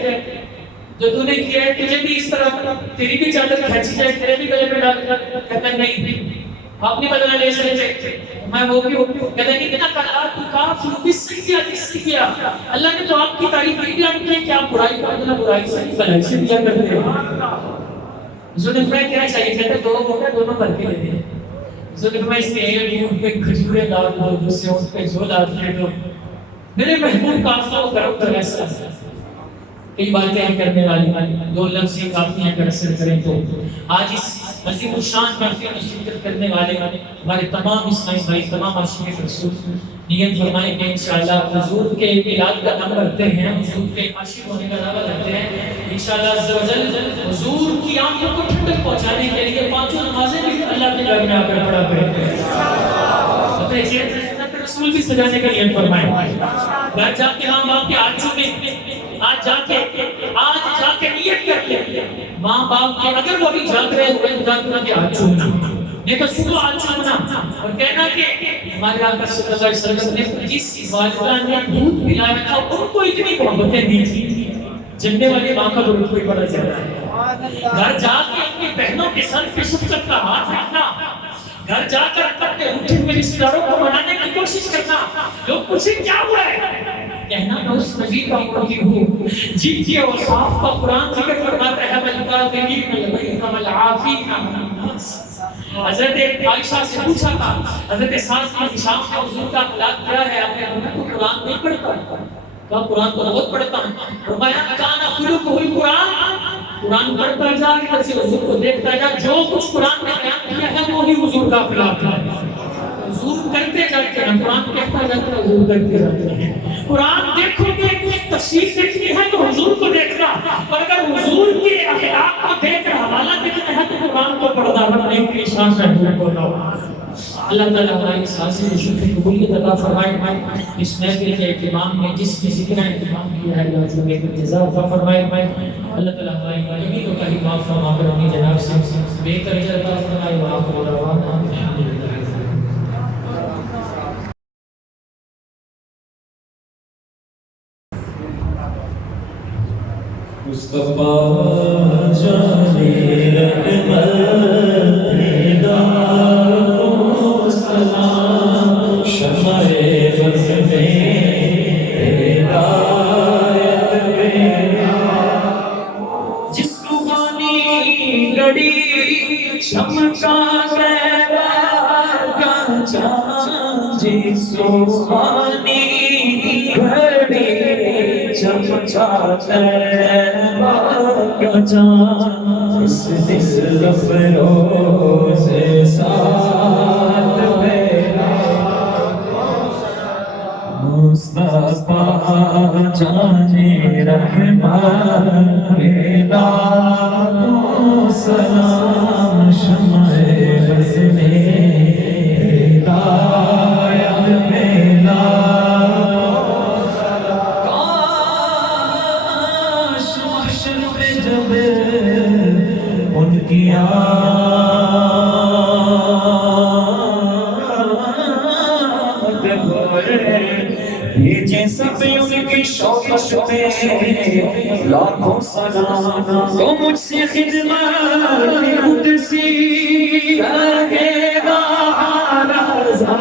جو تو نے کیا ہے تجھے بھی اس طرح تیری بھی چادر کھینچی جائے، تیرے بھی گلے میں ڈال کر، کہتا نہیں آپ نہیں بدلہ لے سکتے، میں وہ بھی کہتا ہے اتنا کلا تو کافر بالسیئۃ، اللہ نے تو آپ کی تعریف کی ہے کہ آپ برائی کا بدلہ برائی سے بھلائی سے دیا کرتے ہیں۔ حضور نے فرمایا کیا چاہیے؟ کہتے ہیں دو موٹے دونوں بھر کے لے دیں۔ حضور نے فرمایا اس کے ان پہ کھجوریں ڈال دو، دوسرے ان پہ جو ڈالتے دو، میرے محبوب کا آپ کو کرم تو ایسا کئی باتیں ہیں کرنے والی، دو لفظ ہی کافی ہیں اگر اثر کریں تو۔ آج اس عظیم الشان محفل میں شرکت کرنے والے ہمارے تمام اسلامی بھائی، تمام عاشقان رسول نیت فرمائیں کہ انشاءاللہ حضور کے میلاد کا نام رکھتے ہیں، حضور کے عاشق ہونے کا دعویٰ کرتے ہیں، انشاءاللہ عز و جل حضور کی آنکھوں کو ٹھنڈک پہنچانے کے لیے پانچوں نمازیں بھی اللہ کے گھر میں آ کر پڑھا کریں گے، اپنے چہرے سے سنت رسول بھی سجانے کا نیت فرمائیں، گھر جا کے ہم باپ کے ہاتھ چھوڑیں، آج جا کے نیت کر لیں، ماں باپ کے اگر وہ بھی جاگ رہے ہوئے تو جاگ کے ہاتھ چھوڑنا، نہیں تو صبح ہاتھ چھوڑنا اور کہنا کہ ہمارے آقا صلی اللہ علیہ وسلم نے جس والدہ نے دودھ پلایا تھا ان کو اتنی محبتیں دی تھی، جننے والے ماں کا درود کوئی بڑا زیادہ ہے۔ گھر جا کے اپنی بہنوں کے سر پہ شفقت کا ہاتھ رکھنا، گھر جا کر اپنے اٹھے ہوئے رشتہ داروں کو منانے کی کوشش کرنا، لوگ پوچھیں کیا ہوا ہے، کہنا میں اس نبی کا امتی ہوں جن کے اوصاف کا قرآن ذکر فرماتا ہے والکاظمین الغیظ والعافین عن الناس۔ حضرت عائشہ سے پوچھا تھا، حضرت سعد بن ہشام نے حضور کا اخلاق کیا ہے، آپ نے کو قرآن نہیں پڑھتا، کہا قرآن کو بہت پڑھتا ہوں. فرمایا کان خلقہ القرآن، قرآن پڑھتا جا، ادھر سے حضور کو دیکھتا جا، جو کچھ قرآن نے بیان کیا ہے وہی حضور کا خلاف ہے. حضور کرتے جاتے ہیں، قرآن کہتا جاتا ہے، حضور کرتے جاتے ہیں. قرآن دیکھو گے تفسیر دیکھنی ہے تو حضور کو دیکھنا، اور اگر حضور کے اخلاق کو دیکھ کر حوالہ دیکھنا ہے تو قرآن کو پڑھنا. اپنے کی شان سے حضور کو لاؤ. اللہ تعالیٰ ہماری سازی و شکر قبولیت عطا فرمائے. اس محفل کے اہتمام میں جس کسی کا اہتمام کیا ہے اللہ تعالیٰ ایک انتظار عطا فرمائے. اللہ تعالیٰ ہماری کمی تو کہیں معاف فرما کر ہمیں جناب سے بہتر اجر عطا فرمائے. وآخر دعوانا الحمدللہ. مصطفیٰ جانے رحمت کو سلام، شمع بز میں ہدایت پیدا. جس روحانی گڑی چمکا کا چاند، جس روحانی گڑی چمکا کا چاند، اس دل افروز ساتھ پیدا. مصطفیٰ جانے رحمت پیدا کو سلام، شمع بز میں ہدایت پیدا. کاش محشر میں جب ان کی بھیجے سب ان کی شوقت میں لاکھوں سلام. تو مجھ سے خدمت قدسی کرے گا رضا،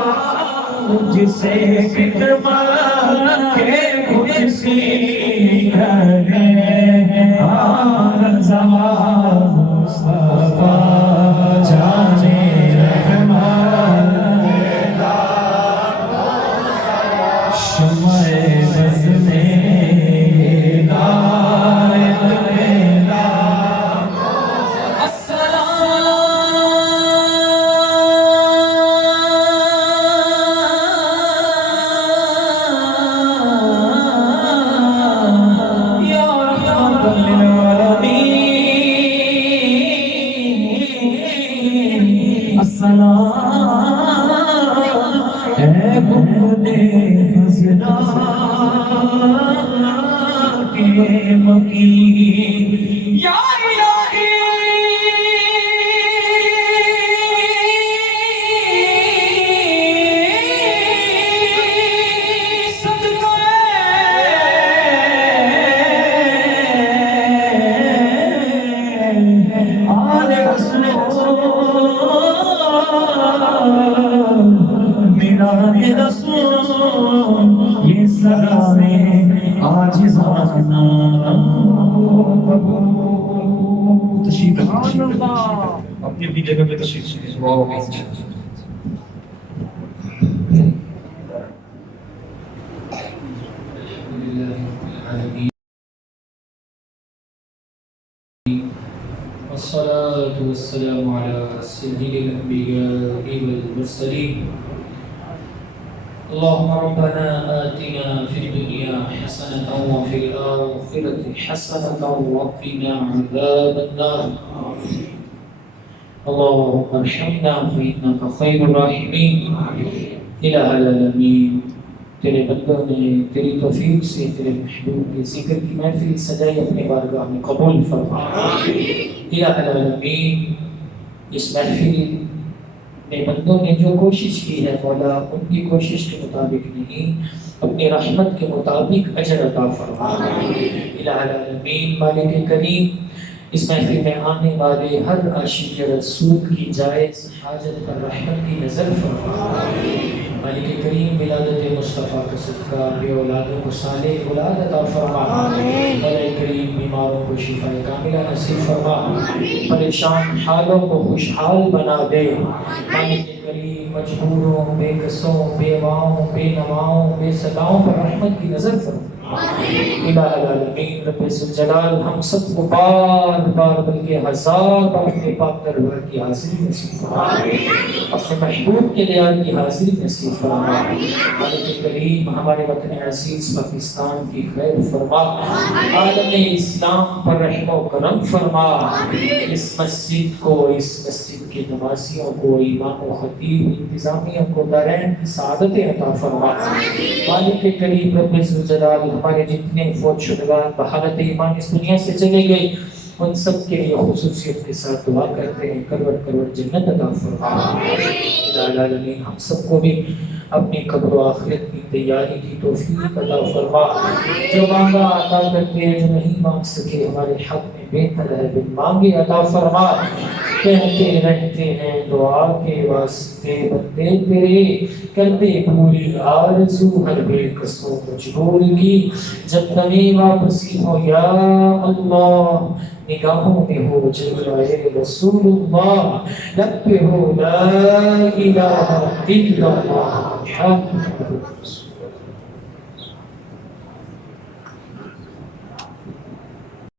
مجھ سے خدمت کے قدسی کرے گا رضا. مصطفیٰ جانے رحمت شمع بز میں ہدایت پیدا. یا رحمت للعالمین، السلام اے بندے خزنہ کے مکین. یا الہی صدقہ آل رسول میرا رسول، یہ سلامے عاجزانہ تشریف رکھیں. اپنی اپنی جگہ پہ تشریف رکھیں. والصلاة والسلام على سيد الأنبياء والمرسلين. اللهم ربنا آتنا في الدنيا حسنة وفي الآخرة حسنة وقنا عذاب النار. اللهم ارحمنا فإنك خير الراحمين. الہ العالمین، تیرے بندوں نے تیری توفیق سے تیرے محبوب کے ذکر کی محفل سجائی اپنے بارگاہ میں قبول فرما. الہ العالمین، اس محفل میں بندوں نے جو کوشش کی ہے مولا، ان کی کوشش کے مطابق نہیں، اپنی رحمت کے مطابق اجر عطا فرما. الہ العالمین، مالک کریم، اس محفل میں آنے والے ہر عاشق رسول کی جائز حاجت پر رحمت کی نظر فرما. مالک کریم، ولادت مصطفیٰ کا صدقہ بے اولادوں کو صالح اولاد عطا فرما. مالک کریم، بیماروں کو شفا کاملہ نصیب فرما. پریشان حالوں کو خوشحال بنا دے. مالک کریم، مجبوروں، بے کسوں، بیواؤں، بے نواؤں، بے صداؤں پر رحمت کی نظر فرما. الہ العالمین رب ذوالجلال ہم سب کو بار بار بلکہ ہزار بار اپنے پاک دربار کی حاضری نصیب فرما، اپنے محبوب کے دیار کی حاضری نصیب فرما۔ مالک کریم ہمارے وطن عزیز پاکستان کی خیر فرما، عالم اسلام پر رحم و کرم فرما، اس مسجد کو، اس مسجد کے نمازیوں کو، امام و خطیب انتظامیہ کو دارین کی سعادت عطا فرما۔ مالک کریم رب ذوالجلال ہمارے جتنے فوت شدگان بحالت ایمان اس دنیا سے چلے گئے ان سب کے لیے خصوصیت کے ساتھ دعا کرتے ہیں، کروڑ کروڑ جنت عطا فرما۔ الہ العالمین ہم سب کو بھی اپنی قبر و آخرت کی تیاری کی توفیق عطا فرما، جو مانگا عطا کرتے ہیں، جو نہیں مانگ سکے ہمارے حق میں بہتر ہے بن مانگے عطا فرما۔ کہتے رہتے ہیں دعا کے واسطے بندے تیرے، کرتے پوری آرزو ہر بے قصوں مجبور کی، جب تمہیں واپسی ہو یا اللہ، نگاہوں میں ہو جلوائے رسول اللہ، لب پہ ہو لا الہ الا اللہ محمد رسول اللہ۔